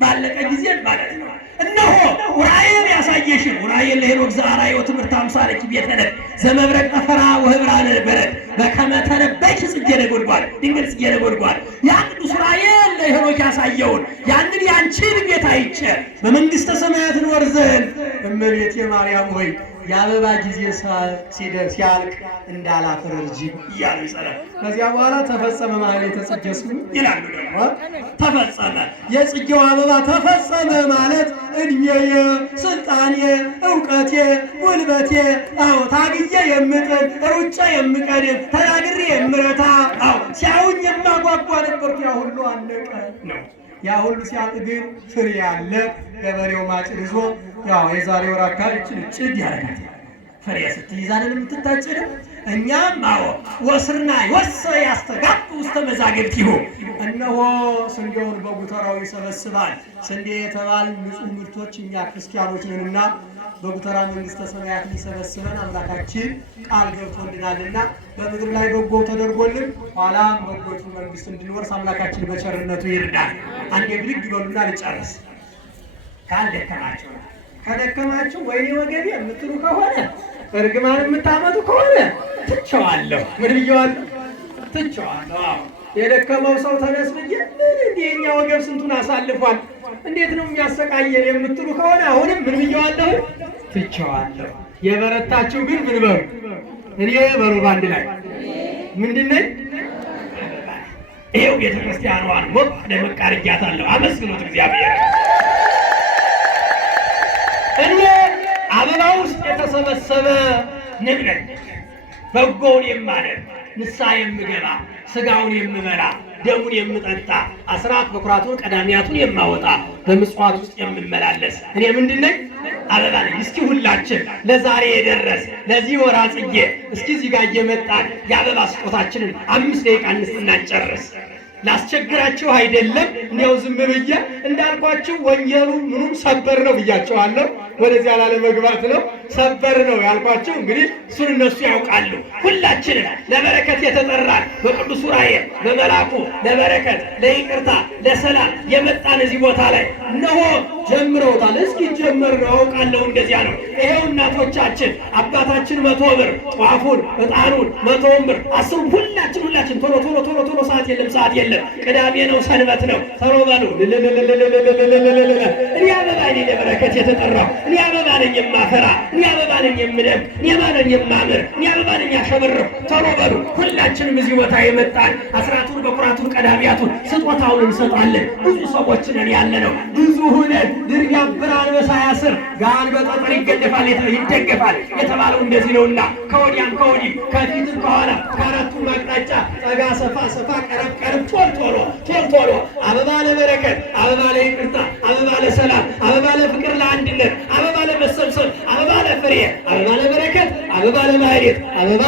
ባለቀ ጊዜ ማለት ነው። እነሆ ኡራኤል ያሳየሽን ኡራኤል ለሄኖክ ዘአርአዮ ትምህርት አምሳለኪ ቤተነ ዘመብረቅ ጠፈራ ወህብራነ በረድ በከመ ተነበይኪ ጽጌ ነጎድጓድ ድንግል ጽጌ ነጎድጓድ ያ ቅዱስ ኡራኤል ለሄኖክ ያሳየውን ያንን ያንቺን ቤት አይቼ በመንግስተ ሰማያት እንወር ዘንድ እመቤቴ ማርያም ሆይ የአበባ ጊዜ ሲያልቅ እንዳላፈር እርጂ እያሉ ይጸላል። ከዚያ በኋላ ተፈጸመ ማለት የተጽጌሱ ይላሉ። ደግሞ ተፈጸመ የጽጌው አበባ ተፈጸመ ማለት እድሜዬ፣ ስልጣኔ፣ እውቀቴ፣ ጉልበቴ ታግዬ የምጥል ሩጫ የምቀድም ተናግሬ የምረታ ሲያዩኝ የማጓጓ ነበርኩ። ያ ሁሉ አለቀ ነው። ያ ሁሉ ሲያልቅ ግን ፍሬ ያለ ገበሬው ማጭድ ይዞ የዛሬ ወር አካባቢ ጭድ ያደርጋል። ፍሬ ስትይዛንን የምትታጭደው እኛም ወስርና ወሰ ያስተጋቡ ውስተ መዛግብቲሁ እነሆ ስንዴውን በጉተራው ይሰበስባል። ስንዴ የተባል ንጹህ ምርቶች እኛ ክርስቲያኖች ነንና በጉተራ መንግስተ ሰማያት ሊሰበስበን አምላካችን ቃል ገብቶልናልና በምድር ላይ በጎ ተደርጎልን ኋላም በጎቱ መንግስት እንድንወርስ አምላካችን በቸርነቱ ይርዳል። አንዴ ብድግ ይበሉና ልጨርስ። ካልደከማችሁ ከደከማችሁ ወይኔ ወገቤ የምትሉ ከሆነ እርግማን የምታመጡ ከሆነ ትቸዋለሁ። ምን ብየዋለሁ? ትቸዋለሁ። የደከመው ሰው ተነስ ብዬ የኛ ወገብ ስንቱን አሳልፏል፣ እንዴት ነው የሚያሰቃየን የምትሉ ከሆነ አሁንም ምን ብየዋለሁ? ትቸዋለሁ። የበረታችሁ ግን ምን በሉ? እኔ በሉ ባንድ ላይ ምንድን ነኝ? ይኸው ቤተክርስቲያኗን ሞቅ ደመቅ አድርጊያታለሁ። አመስግኑት እግዚአብሔር። እኔ አበባ ውስጥ የተሰበሰበ ንብ ነኝ። በጎውን የማደርግ ንስሐ የምገባ ስጋውን የምበላ ደሙን የምጠጣ አስራት በኩራቱን ቀዳሚያቱን የማወጣ በምጽዋት ውስጥ የምመላለስ እኔ ምንድን ነኝ? አበባ ነኝ። እስኪ ሁላችን ለዛሬ የደረስ ለዚህ ወርሃ ጽጌ እስኪ እዚህ ጋር እየመጣን የአበባ ስጦታችንን 5 ደቂቃ እንስጥና እንጨርስ። ላስቸግራችሁ አይደለም፣ እንዲያው ዝም ብዬ እንዳልኳችሁ ወንጌሉ ምኑም ሰበር ነው ብያቸዋለሁ። ወደዚያ ላለመግባት ነው ሰበር ነው ያልኳቸው። እንግዲህ እሱን እነሱ ያውቃሉ። ሁላችንም ለበረከት የተጠራን በቅዱስ ኡራኤል በመልአኩ ለበረከት ለይቅርታ ለሰላም የመጣን እዚህ ቦታ ላይ እነሆ ጀምረውታል። እስኪ ጀመር ነው አውቃለሁ። እንደዚያ ነው። ይሄው እናቶቻችን አባታችን 100 ብር ጧፉን ዕጣኑን 100 ብር 10 ሁላችን ቶሎ ሰዓት የለም ቅዳሜ ነው ሰንበት ነው ተሮበሉ እኔ አበባ ነኝ ለበረከት የተጠራው እኔ አበባ ነኝ የማፈራ እኔ አበባ ነኝ የምደም እኔ አበባ ነኝ የማምር እኔ አበባ ነኝ ያሸበረው ተሮበሉ ሁላችንም እዚህ ቦታ የመጣን አስራቱን በኩራቱን ቀዳሚያቱን ስጦታውን እንሰጣለን። ብዙ ሰዎች ነን ያለነው ብዙ ሆነን ድር ያብራል በሳያስር ጋን በጠጠር ይገደፋል ይደገፋል የተባለው እንደዚህ ነውና ከወዲያም ከወዲህ ከፊትም ከኋላ ከአራቱ አቅጣጫ ጠጋ ሰፋ ቀረብ ቶሎ አበባ ለበረከት አበባ ለይቅርታ አበባ ለሰላም፣ አበባ ለፍቅር፣ ለአንድነት፣ አበባ ለመሰብሰብ፣ አበባ ለፍሬ፣ አበባ ለበረከት፣ አበባ ለማህሌት፣ አበባ